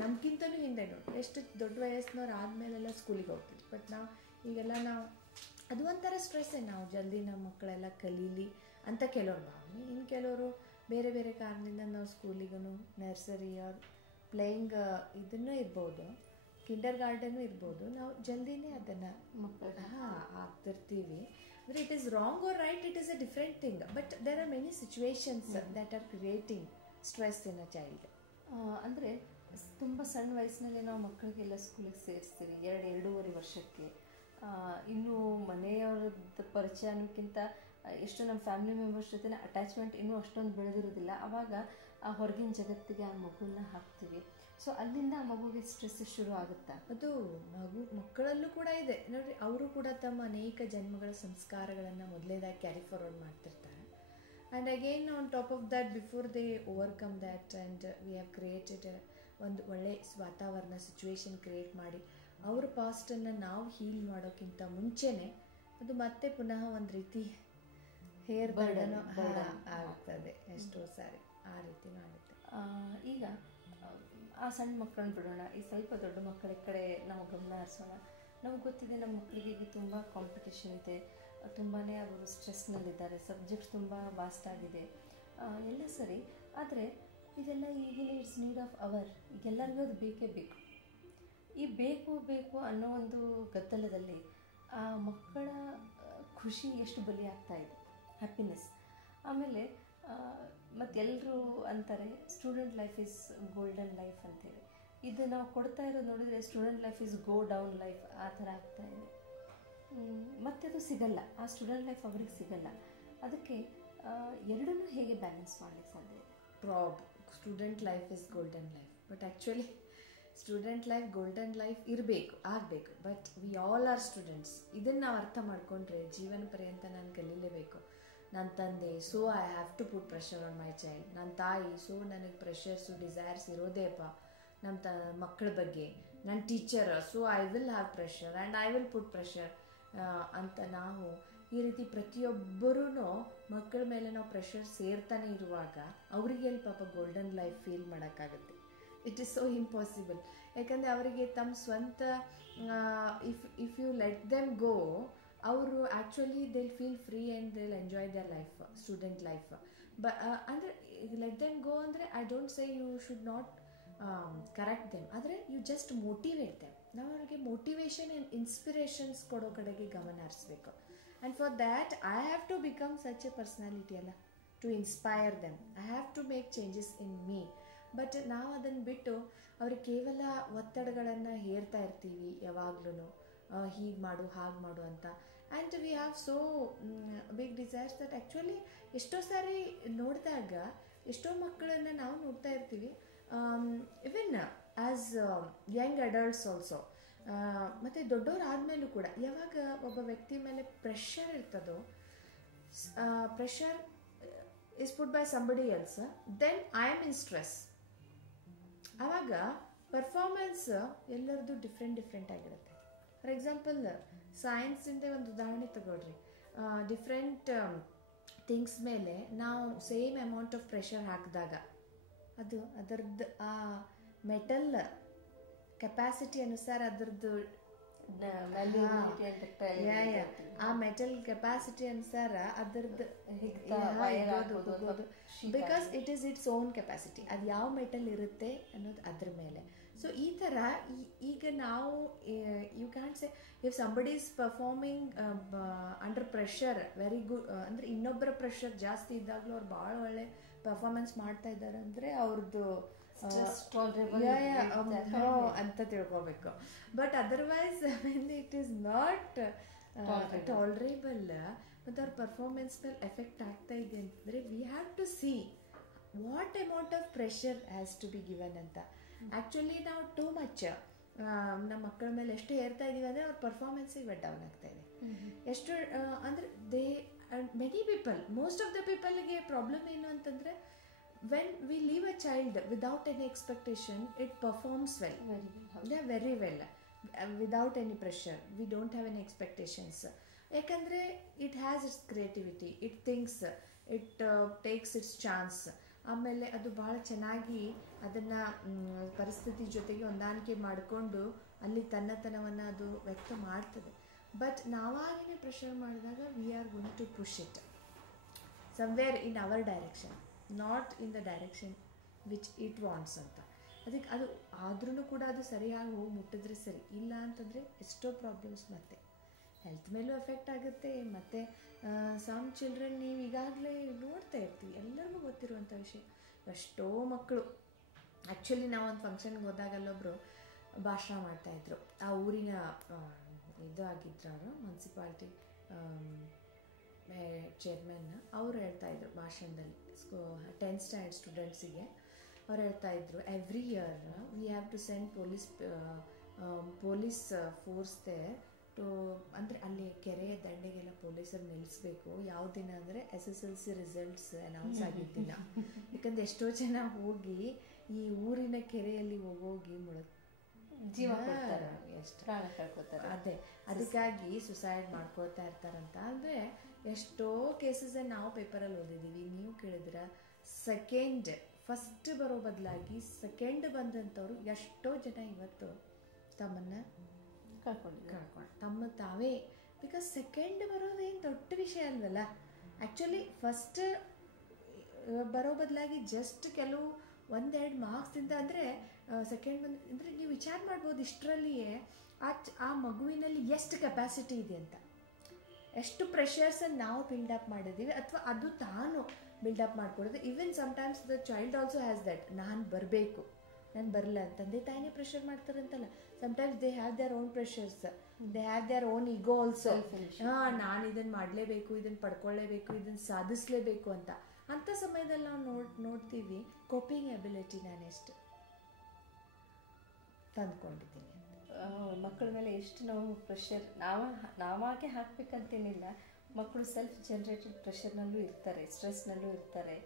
ನಮ್ಗಿಂತನೂ ಹಿಂದೆ ನೋಡಿ, ಎಷ್ಟು ದೊಡ್ಡ ವಯಸ್ಸಿನವ್ರು ಆದಮೇಲೆಲ್ಲ ಸ್ಕೂಲಿಗೆ ಹೋಗ್ತಿದ್ವಿ. ಬಟ್ ಈಗೆಲ್ಲ ಅದು ಒಂಥರ ಸ್ಟ್ರೆಸ್ಸೇ, ನಾವು ಜಲ್ದಿ ನಮ್ಮ ಮಕ್ಕಳೆಲ್ಲ ಕಲೀಲಿ ಅಂತ ಕೆಲವ್ರು ಭಾವನೆ. ಇನ್ನು ಕೆಲವರು ಬೇರೆ ಬೇರೆ ಕಾರಣದಿಂದ ನಾವು ಸ್ಕೂಲಿಗೂ, ನರ್ಸರಿ ಆರ್ ಪ್ಲೇಯಿಂಗ್ ಇದನ್ನೂ ಇರ್ಬೋದು, ಕಿಂಡರ್ ಗಾರ್ಡನ್ನು ಇರ್ಬೋದು, ನಾವು ಜಲ್ದಿನೇ ಅದನ್ನು ಆಗ್ತಿರ್ತೀವಿ. ಅಂದರೆ it is wrong or right, it is a different thing. But there are many situations that are creating stress in a child. ಅಂದರೆ ತುಂಬ ಸಣ್ಣ ವಯಸ್ಸಿನಲ್ಲಿ ನಾವು ಮಕ್ಕಳಿಗೆಲ್ಲ ಸ್ಕೂಲಿಗೆ ಸೇರಿಸ್ತೀವಿ 2-2.5 ವರ್ಷಕ್ಕೆ. ಇನ್ನೂ ಮನೆಯವ್ರದ್ದು ಪರಿಚಯ ಅನ್ನೋಕ್ಕಿಂತ ಎಷ್ಟು ನಮ್ಮ ಫ್ಯಾಮಿಲಿ ಮೆಂಬರ್ಸ್ ಜೊತೆ ಅಟ್ಯಾಚ್ಮೆಂಟ್ ಇನ್ನೂ ಅಷ್ಟೊಂದು ಬೆಳೆದಿರೋದಿಲ್ಲ. ಆವಾಗ ಆ ಹೊರಗಿನ ಜಗತ್ತಿಗೆ ಆ ಮಗುನ ಹಾಕ್ತೀವಿ. ಸೊ ಅಲ್ಲಿಂದ ಆ ಮಗುಗೆ ಸ್ಟ್ರೆಸ್ ಶುರು ಆಗುತ್ತಾ? ಅದು ಮಕ್ಕಳಲ್ಲೂ ಕೂಡ ಇದೆ ನೋಡಿರಿ. ಅವರು ಕೂಡ ತಮ್ಮ ಅನೇಕ ಜನ್ಮಗಳ ಸಂಸ್ಕಾರಗಳನ್ನು ಮೊದಲೇದಾಗಿ ಕ್ಯಾರಿ ಫಾರ್ವರ್ಡ್ ಮಾಡ್ತಿರ್ತಾರೆ. And again on top of that, before they overcome that and we have created ಒಂದು ಒಳ್ಳೆ ವಾತಾವರಣ, ಸಿಚುವೇಶನ್ ಕ್ರಿಯೇಟ್ ಮಾಡಿ ಅವ್ರ ಪಾಸ್ಟನ್ನು ನಾವು ಹೀಲ್ ಮಾಡೋಕ್ಕಿಂತ ಮುಂಚೆನೇ ಅದು ಮತ್ತೆ ಪುನಃ ಒಂದು ರೀತಿ ಹೇರ್ ಬರ್ಡನ್ ಆಗ್ತದೆ ಎಷ್ಟೋ ಸಾರಿ, ಆ ರೀತಿ ಮಾಡುತ್ತೆ. ಈಗ ಆ ಸಣ್ಣ ಮಕ್ಕಳನ್ನ ಬಿಡೋಣ, ಈ ಸ್ವಲ್ಪ ದೊಡ್ಡ ಮಕ್ಕಳ ಕಡೆ ನಾವು ಗಮನ ಹರಿಸೋಣ. ನಮ್ಗೆ ಗೊತ್ತಿದೆ ನಮ್ಮ ಮಕ್ಕಳಿಗೆ ಈಗ ತುಂಬ ಕಾಂಪಿಟೇಷನ್ ಇದೆ, ತುಂಬಾ ಅವರು ಸ್ಟ್ರೆಸ್ನಲ್ಲಿದ್ದಾರೆ, ಸಬ್ಜೆಕ್ಟ್ಸ್ ತುಂಬ ವಾಸ್ಟ್ ಆಗಿದೆ, ಎಲ್ಲ ಸರಿ. ಆದರೆ ಇದೆಲ್ಲ ಈಗಿನ ಇಟ್ಸ್ ನೀಡ್ ಆಫ್ ಅವರ್, ಈಗೆಲ್ಲರಿಗೂ ಅದು ಬೇಕೇ ಬೇಕು. ಈ ಬೇಕು ಅನ್ನೋ ಒಂದು ಗದ್ದಲದಲ್ಲಿ ಆ ಮಕ್ಕಳ ಖುಷಿ ಎಷ್ಟು ಬಲಿ ಆಗ್ತಾ ಇದೆ, ಹ್ಯಾಪಿನೆಸ್. ಆಮೇಲೆ ಮತ್ತೆಲ್ಲರೂ ಅಂತಾರೆ student life is golden life ಅಂತೇಳಿ. ಇದು ನಾವು ಕೊಡ್ತಾ ಇರೋದು ನೋಡಿದರೆ student life is go down life ಆ ಥರ ಆಗ್ತಾ ಇದೆ. ಮತ್ತೆ ಅದು ಸಿಗಲ್ಲ, ಆ ಸ್ಟೂಡೆಂಟ್ ಲೈಫ್ ಅವ್ರಿಗೆ ಸಿಗಲ್ಲ. ಅದಕ್ಕೆ ಎರಡನ್ನೂ ಹೇಗೆ ಬ್ಯಾಲೆನ್ಸ್ ಮಾಡಲಿಕ್ಕೆ ಸಾಧ್ಯ ಇದೆ? Student life is golden life, but actually student life golden life ಆಗಬೇಕು. But we all are students. ಇದನ್ನು ನಾವು ಅರ್ಥ ಮಾಡಿಕೊಂಡ್ರೆ ಜೀವನ ಪರ್ಯಂತ ನಾನು ಕಲೀಲೇಬೇಕು. ನನ್ನ ತಂದೆ, so I have to put pressure on my child. ನನ್ನ ತಾಯಿ, ಸೊ ನನಗೆ ಪ್ರೆಷರ್ಸು ಡಿಸೈರ್ಸ್ ಇರೋದೇಪ್ಪ ನಮ್ಮ ಮಕ್ಕಳ ಬಗ್ಗೆ. ನನ್ನ teacher, so I will have pressure and I will put pressure ಅಂತ ನಾವು ಈ ರೀತಿ ಪ್ರತಿಯೊಬ್ಬರೂ ಮಕ್ಕಳ ಮೇಲೆ ನಾವು ಪ್ರೆಷರ್ ಸೇರ್ತಾನೆ ಇರುವಾಗ ಅವರಿಗೆ ಎಲ್ಲಿ ಪಾಪ ಗೋಲ್ಡನ್ ಲೈಫ್ ಫೀಲ್ ಮಾಡೋಕ್ಕಾಗುತ್ತೆ? It is so impossible. ಯಾಕಂದರೆ ಅವರಿಗೆ ತಮ್ಮ ಸ್ವಂತ if you let them go, ಅವರು actually they'll feel free and they'll enjoy their life, student life. ಅಂದರೆ ಲೆಟ್ ದೆಮ್ ಗೋ ಅಂದರೆ I don't say you should not correct them, ಆದರೆ you just motivate them. ನಾವು ಅವ್ರಿಗೆ motivation and inspirations ಕೊಡೋ ಕಡೆಗೆ ಗಮನ ಹರಿಸ್ಬೇಕು. And for that I have to become such a personality ಅಲ್ಲ, to inspire them. I have to make changes in me. But ನಾವು ಅದನ್ನು ಬಿಟ್ಟು ಅವ್ರಿಗೆ ಕೇವಲ ಒತ್ತಡಗಳನ್ನು ಹೇರ್ತಾ ಇರ್ತೀವಿ ಯಾವಾಗ್ಲೂ, ಹೀಗೆ ಮಾಡು ಹಾಗೆ ಮಾಡು ಅಂತ. And we have so big desires that actually ಎಷ್ಟೋ ಸಾರಿ ನೋಡಿದಾಗ ಎಷ್ಟೋ ಮಕ್ಕಳನ್ನು ನಾವು ನೋಡ್ತಾ ಇರ್ತೀವಿ, even as young adults also, ಮತ್ತು ದೊಡ್ಡವ್ರು ಆದಮೇಲೂ ಕೂಡ ಯಾವಾಗ ಒಬ್ಬ ವ್ಯಕ್ತಿ ಮೇಲೆ ಪ್ರೆಷರ್ ಇರ್ತದೋ, pressure is put by somebody else, then I am in stress. ಆವಾಗ ಪರ್ಫಾರ್ಮೆನ್ಸ್ ಎಲ್ಲರದ್ದು ಡಿಫ್ರೆಂಟ್ ಆಗಿರುತ್ತೆ. ಫಾರ್ ಎಕ್ಸಾಂಪಲ್ ಸೈನ್ಸಿಂದ ಒಂದು ಉದಾಹರಣೆ ತಗೊಳ್ರಿ. ಡಿಫ್ರೆಂಟ್ ಥಿಂಗ್ಸ್ ಮೇಲೆ ನಾವು ಸೇಮ್ ಅಮೌಂಟ್ ಆಫ್ ಪ್ರೆಷರ್ ಹಾಕಿದಾಗ ಅದು ಅದರದ್ದು ಆ ಮೆಟಲ್ ಕೆಪಾಸಿಟಿ ಅನುಸಾರ ಅದರದ್ದು ಆ ಮೆಟಲ್ ಕೆಪಾಸಿಟಿ ಅನುಸಾರ ಅದರದ್ದು because it is its own capacity, ಅದು ಯಾವ ಮೆಟಲ್ ಇರುತ್ತೆ ಅನ್ನೋದು ಅದ್ರ ಮೇಲೆ. ಸೊ ಈ ಥರ ಈಗ ನಾವು you can say if somebody is performing under pressure very good, ಅಂದರೆ ಇನ್ನೊಬ್ಬರ ಪ್ರೆಷರ್ ಜಾಸ್ತಿ ಇದ್ದಾಗಲೂ ಅವ್ರು ಭಾಳ ಒಳ್ಳೆ ಪರ್ಫಾರ್ಮೆನ್ಸ್ ಮಾಡ್ತಾ ಇದ್ದಾರೆ ಅಂದರೆ ಅವ್ರದ್ದು ಅಂತ ತಿಳ್ಕೊಬೇಕು. But otherwise when it is not tolerable ಮತ್ತು ಅವ್ರ ಪರ್ಫಾರ್ಮೆನ್ಸ್ ಮೇಲೆ ಎಫೆಕ್ಟ್ ಆಗ್ತಾ ಇದೆ ಅಂತಂದರೆ we have to see what amount of pressure has to be given ಅಂತ. ಆ್ಯಕ್ಚುಲಿ ನಾವು ಟೂ ಮಚ್ ನಮ್ಮ ಮಕ್ಕಳ ಮೇಲೆ ಎಷ್ಟು ಹೇರ್ತಾ ಇದ್ದೀವಿ ಅಂದರೆ ಅವ್ರ ಪರ್ಫಾರ್ಮೆನ್ಸ್ ಇವತ್ತು ಡೌನ್ ಆಗ್ತಾ ಇದೆ. ಎಷ್ಟು ಅಂದರೆ they many people, most of the ಪೀಪಲ್ಗೆ ಪ್ರಾಬ್ಲಮ್ ಏನು ಅಂತಂದರೆ when we leave a child without any expectation, it performs well, very well, without any pressure. We don't have any expectations. ಯಾಕಂದರೆ it has its creativity, it thinks, it takes its chance. ಆಮೇಲೆ ಅದು ಭಾಳ ಚೆನ್ನಾಗಿ ಅದನ್ನು ಪರಿಸ್ಥಿತಿ ಜೊತೆಗೆ ಹೊಂದಾಣಿಕೆ ಮಾಡಿಕೊಂಡು ಅಲ್ಲಿ ತನ್ನತನವನ್ನು ಅದು ವ್ಯಕ್ತ ಮಾಡ್ತದೆ. ಬಟ್ ನಾವಾಗಿನೇ ಪ್ರೆಷರ್ ಮಾಡಿದಾಗ we are going to push it somewhere in our direction, not in the direction which it wants ಅಂತ. ಅದಕ್ಕೆ ಅದು ಆದ್ರೂ ಕೂಡ ಅದು ಸರಿಯಾಗಿ ಹೋಗಿ ಮುಟ್ಟಿದ್ರೆ ಸರಿ, ಇಲ್ಲ ಅಂತಂದರೆ ಎಷ್ಟೋ ಪ್ರಾಬ್ಲಮ್ಸ್ ಮತ್ತೆ ಹೆಲ್ತ್ ಮೇಲೂ ಎಫೆಕ್ಟ್ ಆಗುತ್ತೆ. ಮತ್ತು ಸಮ್ ಚಿಲ್ಡ್ರನ್ ನೀವು ಈಗಾಗಲೇ ನೋಡ್ತಾ ಇರ್ತೀವಿ, ಎಲ್ಲರಿಗೂ ಗೊತ್ತಿರುವಂಥ ವಿಷಯ. ಎಷ್ಟೋ ಮಕ್ಕಳು ಆ್ಯಕ್ಚುಲಿ ನಾವು ಒಂದು ಫಂಕ್ಷನ್ಗೆ ಹೋದಾಗ ಅಲ್ಲೊಬ್ಬರು ಭಾಷಣ ಮಾಡ್ತಾಯಿದ್ರು. ಆ ಊರಿನ ಇದು ಆಗಿದ್ರು, ಅವರು ಮುನ್ಸಿಪಾಲ್ಟಿ ಚೇರ್ಮನ್. ಅವರು ಹೇಳ್ತಾಯಿದ್ರು ಭಾಷಣದಲ್ಲಿ 10th ಸ್ಟ್ಯಾಂಡರ್ಡ್ ಸ್ಟೂಡೆಂಟ್ಸಿಗೆ ಅವ್ರು ಹೇಳ್ತಾಯಿದ್ರು, every year we have to send police force there too, ಅಂದರೆ ಅಲ್ಲಿ ಕೆರೆಯ ದಂಡೆಗೆಲ್ಲ ಪೊಲೀಸರು ನಿಲ್ಲಿಸ್ಬೇಕು. ಯಾವ ದಿನ ಅಂದರೆ SSLC ರಿಸಲ್ಟ್ಸ್ ಅನೌನ್ಸ್ ಆಗಿದ್ದ ದಿನ. ಯಾಕಂದರೆ ಎಷ್ಟೋ ಜನ ಹೋಗಿ ಈ ಊರಿನ ಕೆರೆಯಲ್ಲಿ ಹೋಗಿ ಜೀವ ಎಷ್ಟು ಪ್ರಾಣ ಕಳ್ಕೊತಾರೆ. ಅದೇ ಅದಕ್ಕಾಗಿ ಸುಸೈಡ್ ಮಾಡ್ಕೊಳ್ತಾ ಇರ್ತಾರಂತ. ಅಂದರೆ ಎಷ್ಟೋ ಕೇಸಸ್ ನಾವು ಪೇಪರಲ್ಲಿ ಓದಿದ್ದೀವಿ. ನೀವು ಕೇಳಿದ್ರೆ ಫಸ್ಟ್ ಬರೋ ಬದಲಾಗಿ ಸೆಕೆಂಡ್ ಬಂದಂಥವ್ರು ಎಷ್ಟೋ ಜನ ಇವತ್ತು ತಮ್ಮನ್ನು ಕಳ್ಕೊಂಡು ತಮ್ಮ ತಾವೇ. ಬಿಕಾಸ್ ಸೆಕೆಂಡ್ ಬರೋದೇನು ದೊಡ್ಡ ವಿಷಯ ಅಲ್ವಲ್ಲ. ಆ್ಯಕ್ಚುಲಿ ಫಸ್ಟ್ ಬರೋ ಬದಲಾಗಿ ಜಸ್ಟ್ ಕೆಲವು 1-2 ಮಾರ್ಕ್ಸಿಂದ ಅಂದರೆ ಸೆಕೆಂಡ್ ಅಂದರೆ ನೀವು ವಿಚಾರ ಮಾಡ್ಬೋದು ಇಷ್ಟರಲ್ಲಿಯೇ ಆ ಮಗುವಿನಲ್ಲಿ ಎಷ್ಟು ಕೆಪಾಸಿಟಿ ಇದೆ ಅಂತ, ಎಷ್ಟು ಪ್ರೆಷರ್ಸನ್ನು ನಾವು ಬಿಲ್ಡಪ್ ಮಾಡಿದ್ದೀವಿ ಅಥವಾ ಅದು ತಾನು ಬಿಲ್ಡಪ್ ಮಾಡ್ಕೊಡೋದು. Even sometimes the child also has that, ನಾನು ಬರಬೇಕು, ನಾನು ಬರಲ್ಲ, ತಂದೆ ತಾಯಿನೇ ಪ್ರೆಷರ್ ಮಾಡ್ತಾರಂತಲ್ಲ. Sometimes they have their own pressures, they have their own ego also. ನಾನು ಇದನ್ನು ಮಾಡಲೇಬೇಕು, ಇದನ್ನು ಪಡ್ಕೊಳ್ಳೇಬೇಕು, ಇದನ್ನು ಸಾಧಿಸಲೇಬೇಕು ಅಂತ. ಅಂಥ ಸಮಯದಲ್ಲಿ ನಾವು ನೋಡ್ತೀವಿ ಕೋಪಿಂಗ್ ಎಬಿಲಿಟಿ ನಾನು ಎಷ್ಟು ತಂದ್ಕೊಂಡಿದ್ದೀನಿ. ಮಕ್ಕಳ ಮೇಲೆ ಎಷ್ಟು ನಾವು ಪ್ರೆಷರ್ ನಾವಾಗೆ ಹಾಕಬೇಕಂತೇನಿಲ್ಲ. ಮಕ್ಕಳು ಸೆಲ್ಫ್ ಜನ್ರೇಟೆಡ್ ಪ್ರೆಷರ್ನಲ್ಲೂ ಇರ್ತಾರೆ, ಸ್ಟ್ರೆಸ್ನಲ್ಲೂ ಇರ್ತಾರೆ.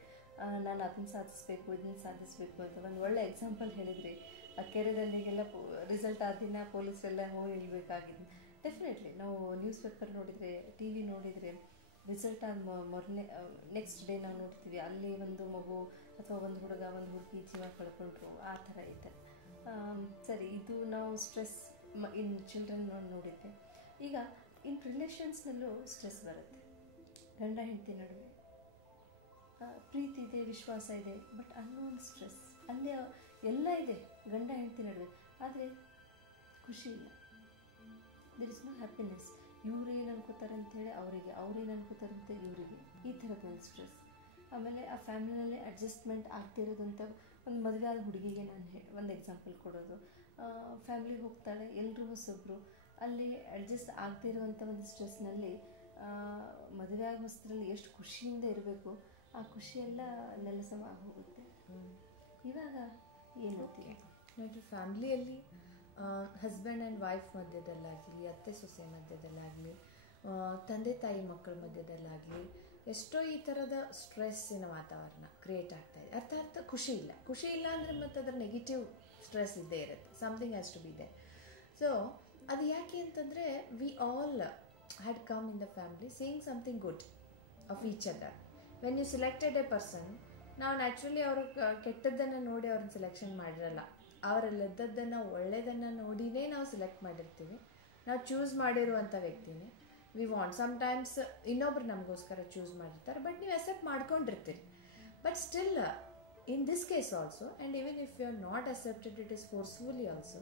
ನಾನು ಅದನ್ನು ಸಾಧಿಸಬೇಕು, ಇದನ್ನು ಸಾಧಿಸಬೇಕು ಅಂತ. ಒಂದು ಒಳ್ಳೆ ಎಕ್ಸಾಂಪಲ್ ಹೇಳಿದ್ರಿ, ಆ ಕೆರೆ ದಂಡೆಗೆಲ್ಲ ರಿಸಲ್ಟ್ ಆದ ದಿನ ಪೊಲೀಸರೆಲ್ಲ ಹೋಗಿ ಇರಬೇಕಾಗಿದ್ದು. ಡೆಫಿನೆಟ್ಲಿ ನಾವು ನ್ಯೂಸ್ ಪೇಪರ್ ನೋಡಿದರೆ, TV ನೋಡಿದರೆ, ರಿಸಲ್ಟ್ ಆದ ನೆಕ್ಸ್ಟ್ ಡೇ ನಾವು ನೋಡ್ತೀವಿ ಅಲ್ಲಿ ಒಂದು ಮಗು ಅಥವಾ ಒಂದು ಹುಡುಗ ಒಂದು ಹುಡುಗಿ ಜೀವ ಕಳ್ಕೊಂಡ್ರು, ಆ ಥರ ಇದೆ. ಸರಿ, ಇದು ನಾವು ಸ್ಟ್ರೆಸ್ ಇನ್ ಚಿಲ್ಡ್ರನ್ ನೋಡಿದ್ವಿ. ಈಗ ಇನ್ ರಿಲೇಷನ್ಸ್ನಲ್ಲೂ ಸ್ಟ್ರೆಸ್ ಬರುತ್ತೆ. ಗಂಡ ಹೆಂಡತಿ ನಡುವೆ ಪ್ರೀತಿ ಇದೆ, ವಿಶ್ವಾಸ ಇದೆ, ಬಟ್ ಅನ್ನೋ ಸ್ಟ್ರೆಸ್ ಅಲ್ಲೇ ಎಲ್ಲ ಇದೆ ಗಂಡ ಹೆಂಡತಿ ನಡುವೆ. ಆದರೆ ಖುಷಿ ಇಲ್ಲ, ದೇರ್ ಇಸ್ ನೋ ಹ್ಯಾಪಿನೆಸ್. ಇವ್ರೇನು ಅನ್ಕೋತಾರೆ ಅಂಥೇಳಿ ಅವರಿಗೆ, ಅವ್ರೇನು ಅನ್ಕೋತಾರೆ ಅಂತ ಇವರಿಗೆ, ಈ ಥರದೊಂದು ಸ್ಟ್ರೆಸ್. ಆಮೇಲೆ ಆ ಫ್ಯಾಮಿಲಿನಲ್ಲೇ ಅಡ್ಜಸ್ಟ್ಮೆಂಟ್ ಆಗ್ತಿರೋದಂಥ ಒಂದು ಮದುವೆ ಆದ ಹುಡುಗಿಗೆ ನಾನು ಒಂದು ಎಕ್ಸಾಂಪಲ್ ಕೊಡೋದು. ಫ್ಯಾಮಿಲಿಗೆ ಹೋಗ್ತಾಳೆ, ಎಲ್ಲರೂ ಹೊಸೊಬ್ಬರು, ಅಲ್ಲಿ ಅಡ್ಜಸ್ಟ್ ಆಗ್ತಿರುವಂಥ ಒಂದು ಸ್ಟ್ರೆಸ್ನಲ್ಲಿ ಮದುವೆ ಆಗೋ ಹೊಸದ್ರಲ್ಲಿ ಎಷ್ಟು ಖುಷಿಯಿಂದ ಇರಬೇಕು, ಆ ಖುಷಿಯೆಲ್ಲ ನೆಲಸವಾಗಿ ಹೋಗುತ್ತೆ. ಇವಾಗ ಏನು ನೋಡಿ, ಫ್ಯಾಮ್ಲಿಯಲ್ಲಿ ಹಸ್ಬೆಂಡ್ ಆ್ಯಂಡ್ ವೈಫ್ ಮಧ್ಯದಲ್ಲಾಗಲಿ, ಅತ್ತೆ ಸೊಸೆ ಮಧ್ಯದಲ್ಲಾಗಲಿ, ತಂದೆ ತಾಯಿ ಮಕ್ಕಳ ಮಧ್ಯದಲ್ಲಾಗಲಿ ಎಷ್ಟೋ ಈ ಥರದ ಸ್ಟ್ರೆಸ್ಸಿನ ವಾತಾವರಣ ಕ್ರಿಯೇಟ್ ಆಗ್ತಾಯಿದೆ. ಅರ್ಥ ಖುಷಿ ಇಲ್ಲ ಅಂದರೆ ಮತ್ತು ಅದರ ನೆಗೆಟಿವ್ ಸ್ಟ್ರೆಸ್ ಇದ್ದೇ ಇರುತ್ತೆ. Something has to be there. So ಅದು ಯಾಕೆ ಅಂತಂದರೆ we all had come in the family seeing something good of each other. When you selected a person, ನಾವು ನ್ಯಾಚುರಲಿ ಅವರು ಕೆಟ್ಟದ್ದನ್ನು ನೋಡಿ ಅವ್ರನ್ನ ಸೆಲೆಕ್ಷನ್ ಮಾಡಿರಲ್ಲ, ಅವರಲ್ಲಿದ್ದದ್ದನ್ನು ಒಳ್ಳೆಯದನ್ನು ನೋಡಿನೇ ನಾವು ಸೆಲೆಕ್ಟ್ ಮಾಡಿರ್ತೀವಿ. ನಾವು ಚೂಸ್ ಮಾಡಿರುವಂಥ ವ್ಯಕ್ತಿನೇ ವಿ ವಾಂಟ್. ಸಮ್ಟೈಮ್ಸ್ ಇನ್ನೊಬ್ರು ನಮಗೋಸ್ಕರ ಚೂಸ್ ಮಾಡಿರ್ತಾರೆ, ಬಟ್ ನೀವು ಅಕ್ಸೆಪ್ಟ್ ಮಾಡ್ಕೊಂಡಿರ್ತೀರಿ. But still in this case also, and even if you are not accepted it is forcefully also,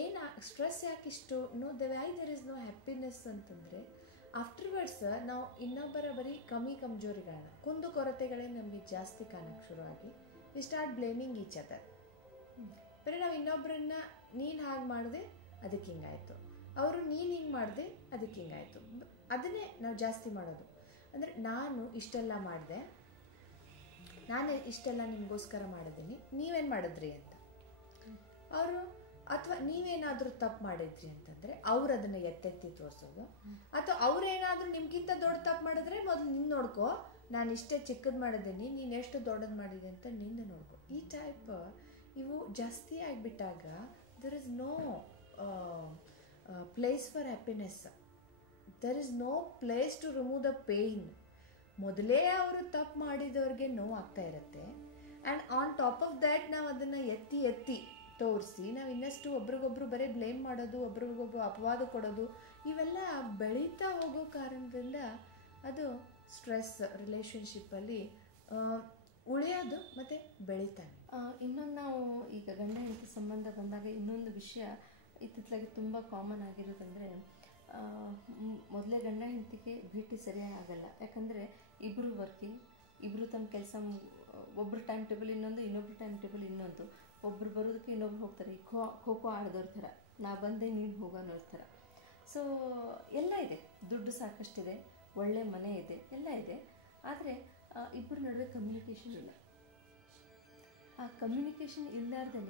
ಏನು ಸ್ಟ್ರೆಸ್ ಯಾಕಿಷ್ಟು why there is no happiness ಅಂತಂದರೆ, ಆಫ್ಟರ್ವರ್ಡ್ಸ್ ನಾವು ಇನ್ನೊಬ್ಬರ ಬರೀ ಕಮಜೋರಿಗಳನ್ನ, ಕುಂದು ಕೊರತೆಗಳೇ ನಮಗೆ ಜಾಸ್ತಿ ಕಾಣಕ್ಕೆ ಶುರುವಾಗಿ we start blaming each other. ಬರೀ ನಾವು ಇನ್ನೊಬ್ಬರನ್ನ ನೀನು ಹಾಗೆ ಮಾಡಿದೆ ಅದಕ್ಕೆ ಹಿಂಗಾಯಿತು, ಅವರು ನೀನು ಹಿಂಗೆ ಮಾಡಿದೆ ಅದಕ್ಕೆ ಹಿಂಗಾಯಿತು, ಅದನ್ನೇ ನಾವು ಜಾಸ್ತಿ ಮಾಡೋದು. ಅಂದರೆ ನಾನು ಇಷ್ಟೆಲ್ಲ ಮಾಡಿದೆ, ನಾನು ಇಷ್ಟೆಲ್ಲ ನಿಮಗೋಸ್ಕರ ಮಾಡಿದ್ದೀನಿ, ನೀವೇನು ಮಾಡಿದ್ರಿ ಅಂತ ಅವರು, ಅಥವಾ ನೀವೇನಾದರೂ ತಪ್ಪು ಮಾಡಿದ್ರಿ ಅಂತಂದರೆ ಅವ್ರು ಅದನ್ನು ಎತ್ತೆತ್ತಿ ತೋರಿಸೋದು, ಅಥವಾ ಅವ್ರೇನಾದರೂ ನಿಮಗಿಂತ ದೊಡ್ಡ ತಪ್ಪು ಮಾಡಿದ್ರೆ ಮೊದಲು ನಿನ್ನ ನೋಡ್ಕೋ, ನಾನು ಇಷ್ಟೇ ಚಿಕ್ಕದು ಮಾಡಿದ್ದೀನಿ, ನೀನು ಎಷ್ಟು ದೊಡ್ಡದು ಮಾಡಿದೆ ಅಂತ ನಿಂದು ನೋಡ್ಕೋ. ಈ ಟೈಪ್ ಇವು ಜಾಸ್ತಿ ಆಗಿಬಿಟ್ಟಾಗ there is no place for happiness, there is no place to remove the pain. ಮೊದಲೇ ಅವರು ತಪ್ಪು ಮಾಡಿದವ್ರಿಗೆ ನೋವು ಆಗ್ತಾ ಇರುತ್ತೆ, and on top of that ನಾವು ಅದನ್ನು ಎತ್ತಿ ತೋರಿಸಿ ನಾವು ಇನ್ನಷ್ಟು ಒಬ್ರಿಗೊಬ್ರು ಬರೀ ಬ್ಲೇಮ್ ಮಾಡೋದು, ಒಬ್ರಿಗೊಬ್ರು ಅಪವಾದ ಕೊಡೋದು, ಇವೆಲ್ಲ ಬೆಳೀತಾ ಹೋಗೋ ಕಾರಣದಿಂದ ಅದು ಸ್ಟ್ರೆಸ್ ರಿಲೇಷನ್ಶಿಪ್ಪಲ್ಲಿ ಉಳಿಯೋದು ಮತ್ತು ಬೆಳೀತಾನೆ. ಇನ್ನೊಂದು ನಾವು ಈಗ ಗಂಡ ಹೆಂಡತಿ ಸಂಬಂಧ ಬಂದಾಗ ಇನ್ನೊಂದು ವಿಷಯ ಇತ್ತಿತ್ತಲಾಗಿ ತುಂಬ ಕಾಮನ್ ಆಗಿರೋದಂದರೆ, ಮೊದಲೇ ಗಂಡ ಹೆಂಡತಿಗೆ ಭೇಟಿ ಸರಿಯಾಗಿ ಆಗಲ್ಲ. ಯಾಕಂದರೆ ಇಬ್ಬರು ವರ್ಕಿಂಗ್, ಇಬ್ಬರು ತಮ್ಮ ಕೆಲಸ, ಒಬ್ಬರು ಟೈಮ್ ಟೇಬಲ್ ಇನ್ನೊಂದು, ಇನ್ನೊಬ್ರು ಟೈಮ್ ಟೇಬಲ್ ಇನ್ನೊಂದು, ಒಬ್ರು ಬರೋದಕ್ಕೆ ಇನ್ನೊಬ್ರು ಹೋಗ್ತಾರೆ. ಈ ಖೋ ಆಡೋದ್ರ ಥರ, ನಾ ಬಂದೆ ನೀನು ಹೋಗೋ ಅನ್ನೋ ಥರ. ಸೊ ಎಲ್ಲ ಇದೆ, ದುಡ್ಡು ಸಾಕಷ್ಟಿದೆ, ಒಳ್ಳೆ ಮನೆ ಇದೆ, ಎಲ್ಲ ಇದೆ. ಆದರೆ ಇಬ್ಬರ ನಡುವೆ ಕಮ್ಯುನಿಕೇಷನ್ ಇಲ್ಲ. ಆ ಕಮ್ಯುನಿಕೇಷನ್ ಇಲ್ಲಾರ್ದೇ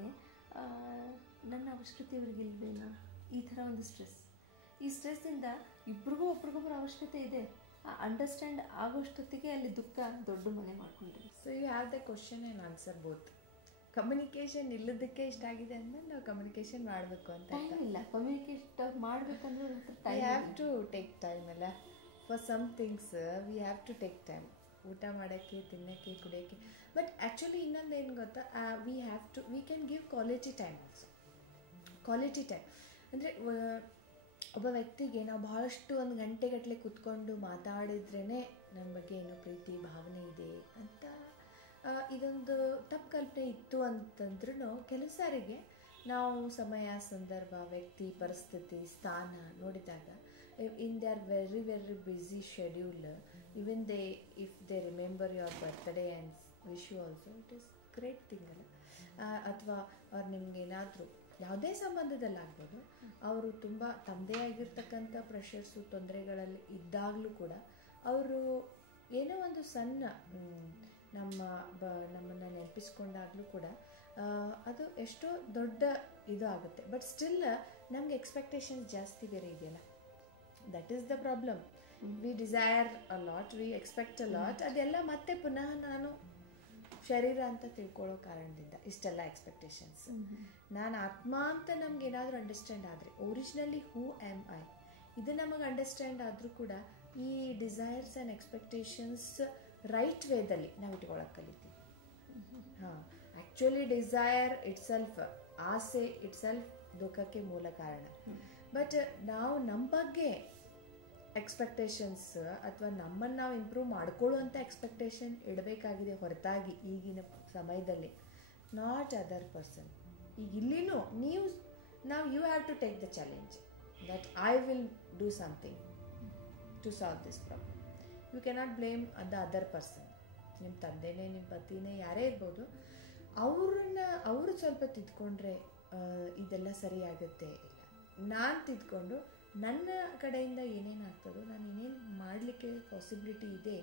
ನನ್ನ ಅವಶ್ಯಕತೆ ಇವ್ರಿಗೆ ಇಲ್ವೇನೋ, ಈ ಥರ ಒಂದು ಸ್ಟ್ರೆಸ್. ಈ ಸ್ಟ್ರೆಸ್ಸಿಂದ ಇಬ್ರಿಗೂ ಒಬ್ರಿಗೊಬ್ರು ಅವಶ್ಯಕತೆ ಇದೆ, ಆ ಅಂಡರ್ಸ್ಟ್ಯಾಂಡ್ ಆಗೋಷ್ಟೊತ್ತಿಗೆ ಅಲ್ಲಿ ದುಃಖ ದೊಡ್ಡ ಮನೆ ಮಾಡ್ಕೊಂಡಿದೆ. So you have the question and answer both. Communication ಇಲ್ಲದಕ್ಕೆ ಇಷ್ಟ ಆಗಿದೆ ಅಂದ್ಮೇಲೆ ನಾವು ಕಮ್ಯುನಿಕೇಷನ್ ಮಾಡಬೇಕು ಅಂತ ಟೈಮ್ ಇಲ್ಲ. ಕಮ್ಯುನಿಕೇಟ್ ಮಾಡಬೇಕಂದ್ರೆ we have to take time ಅಲ್ಲ. For some things we have to take time, ಊಟ ಮಾಡೋಕ್ಕೆ, ತಿನ್ನೋಕ್ಕೆ, ಕುಡಿಯೋಕ್ಕೆ. ಬಟ್ ಆ್ಯಕ್ಚುಲಿ ಇನ್ನೊಂದು ಏನು ಗೊತ್ತಾ, we can give quality time also. Quality time ಅಂದರೆ ಒಬ್ಬ ವ್ಯಕ್ತಿಗೆ ನಾವು ಬಹಳಷ್ಟು ಒಂದು ಗಂಟೆಗಟ್ಟಲೆ ಕೂತ್ಕೊಂಡು ಮಾತಾಡಿದ್ರೇ ನಮ್ಮ ಬಗ್ಗೆ ಏನೋ ಪ್ರೀತಿ ಭಾವನೆ ಇದೆ ಅಂತ ಇದೊಂದು ತಪ್ಪು ಕಲ್ಪನೆ ಇತ್ತು ಅಂತಂದ್ರೂ, ಕೆಲವು ಸಾರಿಗೆ ನಾವು ಸಮಯ, ಸಂದರ್ಭ, ವ್ಯಕ್ತಿ, ಪರಿಸ್ಥಿತಿ, ಸ್ಥಾನ ನೋಡಿದಾಗ in they are very very busy schedule, even if they remember your birthday and wish you also, it is great thing ಅಲ್ಲ. ಅಥವಾ ಅವ್ರು ನಿಮ್ಗೇನಾದರೂ ಯಾವುದೇ ಸಂಬಂಧದಲ್ಲಾಗ್ಬೋದು, ಅವರು ತುಂಬ ತಮ್ಮದೇ ಆಗಿರ್ತಕ್ಕಂಥ ಪ್ರೆಷರ್ಸು, ತೊಂದರೆಗಳಲ್ಲಿ ಇದ್ದಾಗಲೂ ಕೂಡ ಅವರು ಏನೋ ಒಂದು ಸಣ್ಣ ನಮ್ಮನ್ನು ನೆನಪಿಸ್ಕೊಂಡಾಗಲೂ ಕೂಡ ಅದು ಎಷ್ಟೋ ದೊಡ್ಡ ಇದು ಆಗುತ್ತೆ. ಬಟ್ ಸ್ಟಿಲ್ ನಮಗೆ ಎಕ್ಸ್ಪೆಕ್ಟೇಷನ್ಸ್ ಜಾಸ್ತಿ ಬೇರೆ ಇದೆಯಲ್ಲ, that is the problem. We desire a lot, we expect a lot. ಅದೆಲ್ಲ ಮತ್ತೆ ಪುನಃ ನಾನು ಶರೀರ ಅಂತ ತಿಳ್ಕೊಳ್ಳೋ ಕಾರಣದಿಂದ ಇಷ್ಟೆಲ್ಲ ಎಕ್ಸ್ಪೆಕ್ಟೇಷನ್ಸ್. ನಾನು ಆತ್ಮ ಅಂತ ನಮ್ಗೆ ಏನಾದರೂ ಅಂಡರ್ಸ್ಟ್ಯಾಂಡ್ ಆದರೆ, ಒರಿಜಿನಲಿ ಹೂ ಆ್ಯಮ್ ಐ, ಇದು ನಮಗೆ ಅಂಡರ್ಸ್ಟ್ಯಾಂಡ್ ಆದರೂ ಕೂಡ ಈ ಡಿಸೈರ್ಸ್ ಆ್ಯಂಡ್ ಎಕ್ಸ್ಪೆಕ್ಟೇಷನ್ಸ್ ರೈಟ್ ವೇದಲ್ಲಿ ನಾವು ಇಟ್ಕೊಳ್ಳೋಕೆ ಕಲಿತೀವಿ. ಹಾಂ, ಆ್ಯಕ್ಚುಲಿ ಡಿಸೈರ್ ಇಟ್ಸೆಲ್ಫ್, ಆಸೆ ಇಟ್ಸೆಲ್ಫ್ ದುಃಖಕ್ಕೆ ಮೂಲ ಕಾರಣ. ಬಟ್ ನಾವು ನಮ್ಮ ಬಗ್ಗೆ ಎಕ್ಸ್ಪೆಕ್ಟೇಷನ್ಸ್ ಅಥವಾ ನಮ್ಮನ್ನು ನಾವು ಇಂಪ್ರೂವ್ ಮಾಡ್ಕೊಳ್ಳುವಂಥ ಎಕ್ಸ್ಪೆಕ್ಟೇಷನ್ ಇಡಬೇಕಾಗಿದೆ ಹೊರತಾಗಿ ಈಗಿನ ಸಮಯದಲ್ಲಿ, ನಾಟ್ ಅದರ್ ಪರ್ಸನ್. ಈಗ ಇಲ್ಲಿನೂ you have to take the challenge that I will do something to solve this problem. You cannot blame the other person. ನಿಮ್ಮ ತಂದೆನೇ, ನಿಮ್ಮ ಪತಿನೇ, ಯಾರೇ ಇರ್ಬೋದು, ಅವರು ಸ್ವಲ್ಪ ತಿದ್ಕೊಂಡ್ರೆ ಇದೆಲ್ಲ ಸರಿಯಾಗುತ್ತೆ. ಇಲ್ಲ, ನಾನು ತಿದ್ಕೊಂಡು ನನ್ನ ಕಡೆಯಿಂದ ಏನೇನು ಆಗ್ತದೋ, ನಾನು ಏನೇನು ಮಾಡಲಿಕ್ಕೆ ಪಾಸಿಬಿಲಿಟಿ ಇದೆ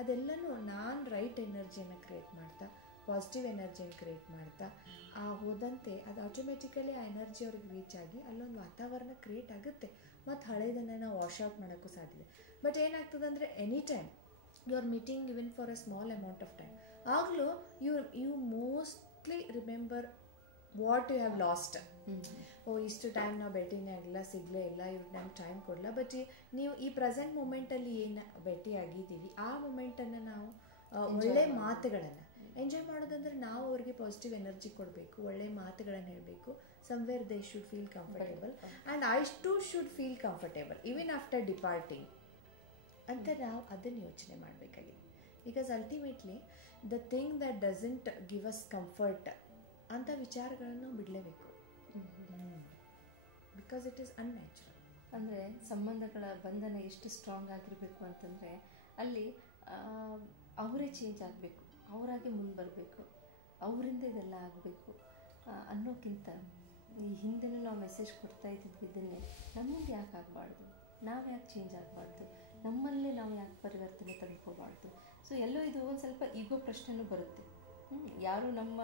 ಅದೆಲ್ಲನೂ ನಾನು ರೈಟ್ ಎನರ್ಜಿಯನ್ನು ಕ್ರಿಯೇಟ್ ಮಾಡ್ತಾ, ಪಾಸಿಟಿವ್ ಎನರ್ಜಿಯನ್ನು ಕ್ರಿಯೇಟ್ ಮಾಡ್ತಾ ಹೋದಂತೆ ಅದು ಆಟೋಮೆಟಿಕಲಿ ಆ ಎನರ್ಜಿ ಅವ್ರಿಗೆ ರೀಚ್ ಆಗಿ ಅಲ್ಲೊಂದು ವಾತಾವರಣ ಕ್ರಿಯೇಟ್ ಆಗುತ್ತೆ. ಮತ್ತು ಹಳೆಯದನ್ನು ನಾವು ವಾಶ್ ಔಟ್ ಮಾಡೋಕ್ಕೂ ಸಾಧ್ಯ. ಬಟ್ ಏನಾಗ್ತದೆ ಅಂದರೆ, any time you are meeting even for a small amount of time, ಆಗಲೂ you mostly remember what you have lost. ಇಷ್ಟು ಟೈಮ್ ನಾವು ಭೇಟಿನೇ ಆಗಿಲ್ಲ, ಸಿಗಲೇ ಇಲ್ಲ, ಇವ್ರಿಗೆ ನಮ್ಗೆ ಟೈಮ್ ಕೊಡಲ್ಲ. ಬಟ್ ನೀವು ಈ ಪ್ರೆಸೆಂಟ್ ಮೂಮೆಂಟಲ್ಲಿ ಏನು ಭೇಟಿ ಆಗಿದ್ದೀವಿ ಆ ಮೂಮೆಂಟನ್ನು ನಾವು ಒಳ್ಳೆ ಮಾತುಗಳನ್ನು ಎಂಜಾಯ್ ಮಾಡೋದಂದ್ರೆ ನಾವು ಅವ್ರಿಗೆ ಪಾಸಿಟಿವ್ ಎನರ್ಜಿ ಕೊಡಬೇಕು, ಒಳ್ಳೆ ಮಾತುಗಳನ್ನು ಹೇಳಬೇಕು. Somewhere they should feel comfortable and I too should feel comfortable even after departing ಅಂತ ನಾವು ಅದನ್ನು ಯೋಚನೆ ಮಾಡಬೇಕಾಗಿದೆ. Because ultimately the thing that doesn't give us comfort ಅಂಥ ವಿಚಾರಗಳನ್ನು ಬಿಡಲೇಬೇಕು. Because it is unnatural. ಅಂದರೆ ಸಂಬಂಧಗಳ ಬಂಧನ ಎಷ್ಟು ಸ್ಟ್ರಾಂಗ್ ಆಗಿರಬೇಕು ಅಂತಂದರೆ ಅಲ್ಲಿ ಅವರೇ ಚೇಂಜ್ ಆಗಬೇಕು, ಅವರಾಗೆ ಮುಂದೆ ಬರಬೇಕು, ಅವರಿಂದ ಇದೆಲ್ಲ ಆಗಬೇಕು ಅನ್ನೋಕ್ಕಿಂತ ಈ ಹಿಂದೆನೂ ನಾವು ಮೆಸೇಜ್ ಕೊಡ್ತಾ ಇದ್ದಿದ್ದು ಇದನ್ನೇ, ನಮ್ಮಿಂದ ಯಾಕೆ ಆಗಬಾರ್ದು, ನಾವು ಯಾಕೆ ಚೇಂಜ್ ಆಗಬಾರ್ದು, ನಮ್ಮಲ್ಲೇ ನಾವು ಯಾಕೆ ಪರಿವರ್ತನೆ ತಂದುಕೋಬಾರ್ದು. ಸೊ ಎಲ್ಲೋ ಇದು ಒಂದು ಸ್ವಲ್ಪ ಈಗೋ ಪ್ರಶ್ನೆನೂ ಬರುತ್ತೆ. ಯಾರು ನಮ್ಮ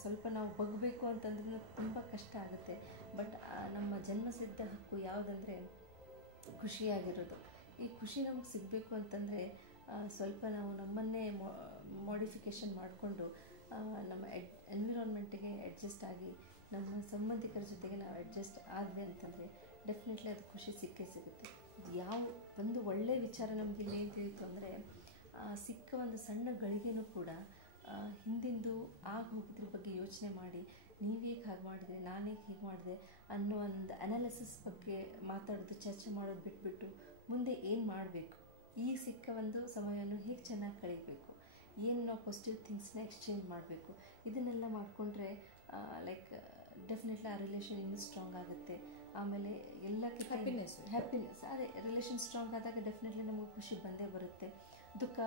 ಸ್ವಲ್ಪ ನಾವು ಬಗ್ಬೇಕು ಅಂತಂದ್ರೂ ತುಂಬ ಕಷ್ಟ ಆಗುತ್ತೆ. ಬಟ್ ನಮ್ಮ ಜನ್ಮಸಿದ್ಧ ಹಕ್ಕು ಯಾವುದಂದರೆ ಖುಷಿಯಾಗಿರೋದು. ಈ ಖುಷಿ ನಮಗೆ ಸಿಗಬೇಕು ಅಂತಂದರೆ ಸ್ವಲ್ಪ ನಾವು ನಮ್ಮನ್ನೇ ಮಾಡಿಫಿಕೇಷನ್ ಮಾಡಿಕೊಂಡು ನಮ್ಮ ಎನ್ವಿರಾನ್ಮೆಂಟಿಗೆ ಅಡ್ಜಸ್ಟ್ ಆಗಿ ನಮ್ಮ ಸಂಬಂಧಿಕರ ಜೊತೆಗೆ ನಾವು ಅಡ್ಜಸ್ಟ್ ಆದ್ವಿ ಅಂತಂದರೆ ಡೆಫಿನೆಟ್ಲಿ ಅದು ಖುಷಿ ಸಿಕ್ಕೇ ಸಿಗುತ್ತೆ. ಯಾವ ಒಂದು ಒಳ್ಳೆಯ ವಿಚಾರ ನಮಗೆ ಇಲ್ಲಿ ಏನು ತಿಳಿಯಿತು ಅಂದರೆ ಸಿಕ್ಕ ಒಂದು ಸಣ್ಣ ಗಳಿಗೆನೂ ಕೂಡ ಹಿಂದಿಂದು ಆಗಿ ಹೋಗಿದ್ರ ಬಗ್ಗೆ ಯೋಚನೆ ಮಾಡಿ ನೀವೇಗೆ ಹಾಗೆ ಮಾಡಿದೆ, ನಾನೇಗೆ ಹೀಗೆ ಮಾಡಿದೆ ಅನ್ನೋ ಒಂದು ಅನಾಲಿಸಿಸ್ ಬಗ್ಗೆ ಮಾತಾಡೋದು, ಚರ್ಚೆ ಮಾಡೋದು ಬಿಟ್ಬಿಟ್ಟು ಮುಂದೆ ಏನು ಮಾಡಬೇಕು, ಈಗ ಸಿಕ್ಕ ಒಂದು ಸಮಯವನ್ನು ಹೇಗೆ ಚೆನ್ನಾಗಿ ಕಳೀಬೇಕು, ಏನು ನಾವು ಪಾಸಿಟಿವ್ ಥಿಂಗ್ಸ್ನ ಎಕ್ಸ್ಚೇಂಜ್ ಮಾಡಬೇಕು, ಇದನ್ನೆಲ್ಲ ಮಾಡಿಕೊಂಡ್ರೆ ಲೈಕ್ ಡೆಫಿನೆಟ್ಲಿ ಆ ರಿಲೇಷನ್ ಇನ್ನೂ ಸ್ಟ್ರಾಂಗ್ ಆಗುತ್ತೆ. ಆಮೇಲೆ ಎಲ್ಲಕ್ಕಿಂತ ಹ್ಯಾಪಿನೆಸ್ ಅದೇ ರಿಲೇಷನ್ ಸ್ಟ್ರಾಂಗ್ ಆದಾಗ ಡೆಫಿನೆಟ್ಲಿ ನಮಗೆ ಖುಷಿ ಬಂದೇ ಬರುತ್ತೆ. ದುಃಖ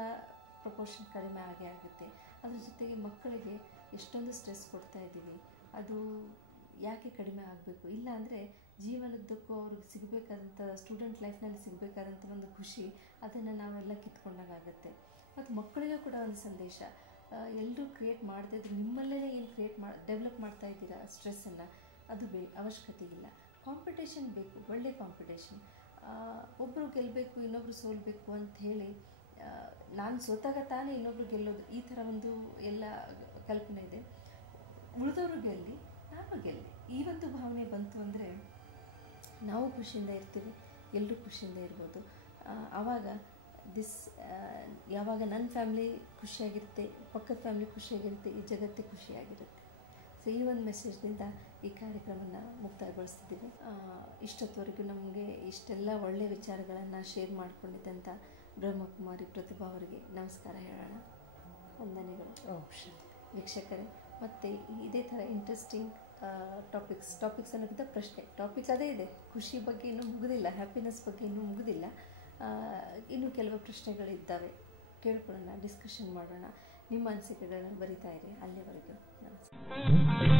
ಪ್ರಪೋರ್ಷನ್ ಕಡಿಮೆ ಆಗೇ ಆಗುತ್ತೆ. ಅದ್ರ ಜೊತೆಗೆ ಮಕ್ಕಳಿಗೆ ಎಷ್ಟೊಂದು ಸ್ಟ್ರೆಸ್ ಕೊಡ್ತಾ ಇದ್ದೀವಿ, ಅದು ಯಾಕೆ ಕಡಿಮೆ ಆಗಬೇಕು? ಇಲ್ಲ ಅಂದರೆ ಜೀವನದ್ದಕ್ಕೂ ಅವ್ರಿಗೆ ಸಿಗಬೇಕಾದಂಥ ಸ್ಟೂಡೆಂಟ್ ಲೈಫ್ನಲ್ಲಿ ಸಿಗಬೇಕಾದಂಥ ಒಂದು ಖುಷಿ ಅದನ್ನು ನಾವೆಲ್ಲ ಕಿತ್ಕೊಂಡಾಗುತ್ತೆ. ಮತ್ತು ಮಕ್ಕಳಿಗೂ ಕೂಡ ಒಂದು ಸಂದೇಶ, ಎಲ್ಲರೂ ಕ್ರಿಯೇಟ್ ಮಾಡದೇ ಇದ್ರೆ ನಿಮ್ಮಲ್ಲೇ ಏನು ಡೆವಲಪ್ ಮಾಡ್ತಾ ಇದ್ದೀರಾ ಸ್ಟ್ರೆಸ್ಸನ್ನು, ಅದು ಅವಶ್ಯಕತೆ ಇಲ್ಲ. ಕಾಂಪಿಟೇಷನ್ ಬೇಕು, ಒಳ್ಳೆ ಕಾಂಪಿಟೇಷನ್. ಒಬ್ಬರು ಗೆಲ್ಲಬೇಕು ಇನ್ನೊಬ್ಬರು ಸೋಲ್ಬೇಕು ಅಂತ ಹೇಳಿ ನಾನು ಸೋತಾಗ ತಾನೇ ಇನ್ನೊಬ್ರು ಗೆಲ್ಲೋದು, ಈ ಥರ ಒಂದು ಎಲ್ಲ ಕಲ್ಪನೆ ಇದೆ. ಉಳಿದವರು ಗೆಲ್ಲಿ ನಾನು ಗೆಲ್ಲಿ, ಈ ಒಂದು ಭಾವನೆ ಬಂತು ಅಂದರೆ ನಾವು ಖುಷಿಯಿಂದ ಇರ್ತೀವಿ, ಎಲ್ಲರೂ ಖುಷಿಯಿಂದ ಇರ್ಬೋದು. ಆವಾಗ ಯಾವಾಗ ನನ್ನ ಫ್ಯಾಮ್ಲಿ ಖುಷಿಯಾಗಿರುತ್ತೆ, ಪಕ್ಕದ ಫ್ಯಾಮ್ಲಿ ಖುಷಿಯಾಗಿರುತ್ತೆ, ಈ ಜಗತ್ತೇ ಖುಷಿಯಾಗಿರುತ್ತೆ. ಸೊ ಈ ಒಂದು ಮೆಸೇಜ್ನಿಂದ ಈ ಕಾರ್ಯಕ್ರಮನ ಮುಕ್ತಾಯಗೊಳಿಸ್ತಿದ್ದೀವಿ. ಇಷ್ಟೊತ್ತವರೆಗೂ ನಮಗೆ ಇಷ್ಟೆಲ್ಲ ಒಳ್ಳೆಯ ವಿಚಾರಗಳನ್ನು ಶೇರ್ ಮಾಡಿಕೊಂಡಿದ್ದಂಥ ಬ್ರಹ್ಮಕುಮಾರಿ ಪ್ರತಿಭಾ ಅವರಿಗೆ ನಮಸ್ಕಾರ ಹೇಳೋಣ. ವಂದನೆಗಳು ವೀಕ್ಷಕರೇ. ಮತ್ತು ಇದೇ ಥರ ಇಂಟ್ರೆಸ್ಟಿಂಗ್ ಟಾಪಿಕ್ಸ್ ಅನ್ನೋಕ್ಕಿಂತ ಪ್ರಶ್ನೆ, ಟಾಪಿಕ್ ಅದೇ ಇದೆ, ಖುಷಿ ಬಗ್ಗೆ ಇನ್ನೂ ಮುಗಿದಿಲ್ಲ, ಹ್ಯಾಪಿನೆಸ್ ಬಗ್ಗೆ ಇನ್ನೂ ಮುಗಿದಿಲ್ಲ. ಇನ್ನೂ ಕೆಲವು ಪ್ರಶ್ನೆಗಳಿದ್ದಾವೆ, ಕೇಳ್ಕೊಳ್ಳೋಣ, ಡಿಸ್ಕಷನ್ ಮಾಡೋಣ. ನಿಮ್ಮ ಅನಿಸಿಕೆಗಳನ್ನು ಬರಿತಾ ಇರಿ. ಅಲ್ಲಿವರೆಗೂ ನಮಸ್ಕಾರ.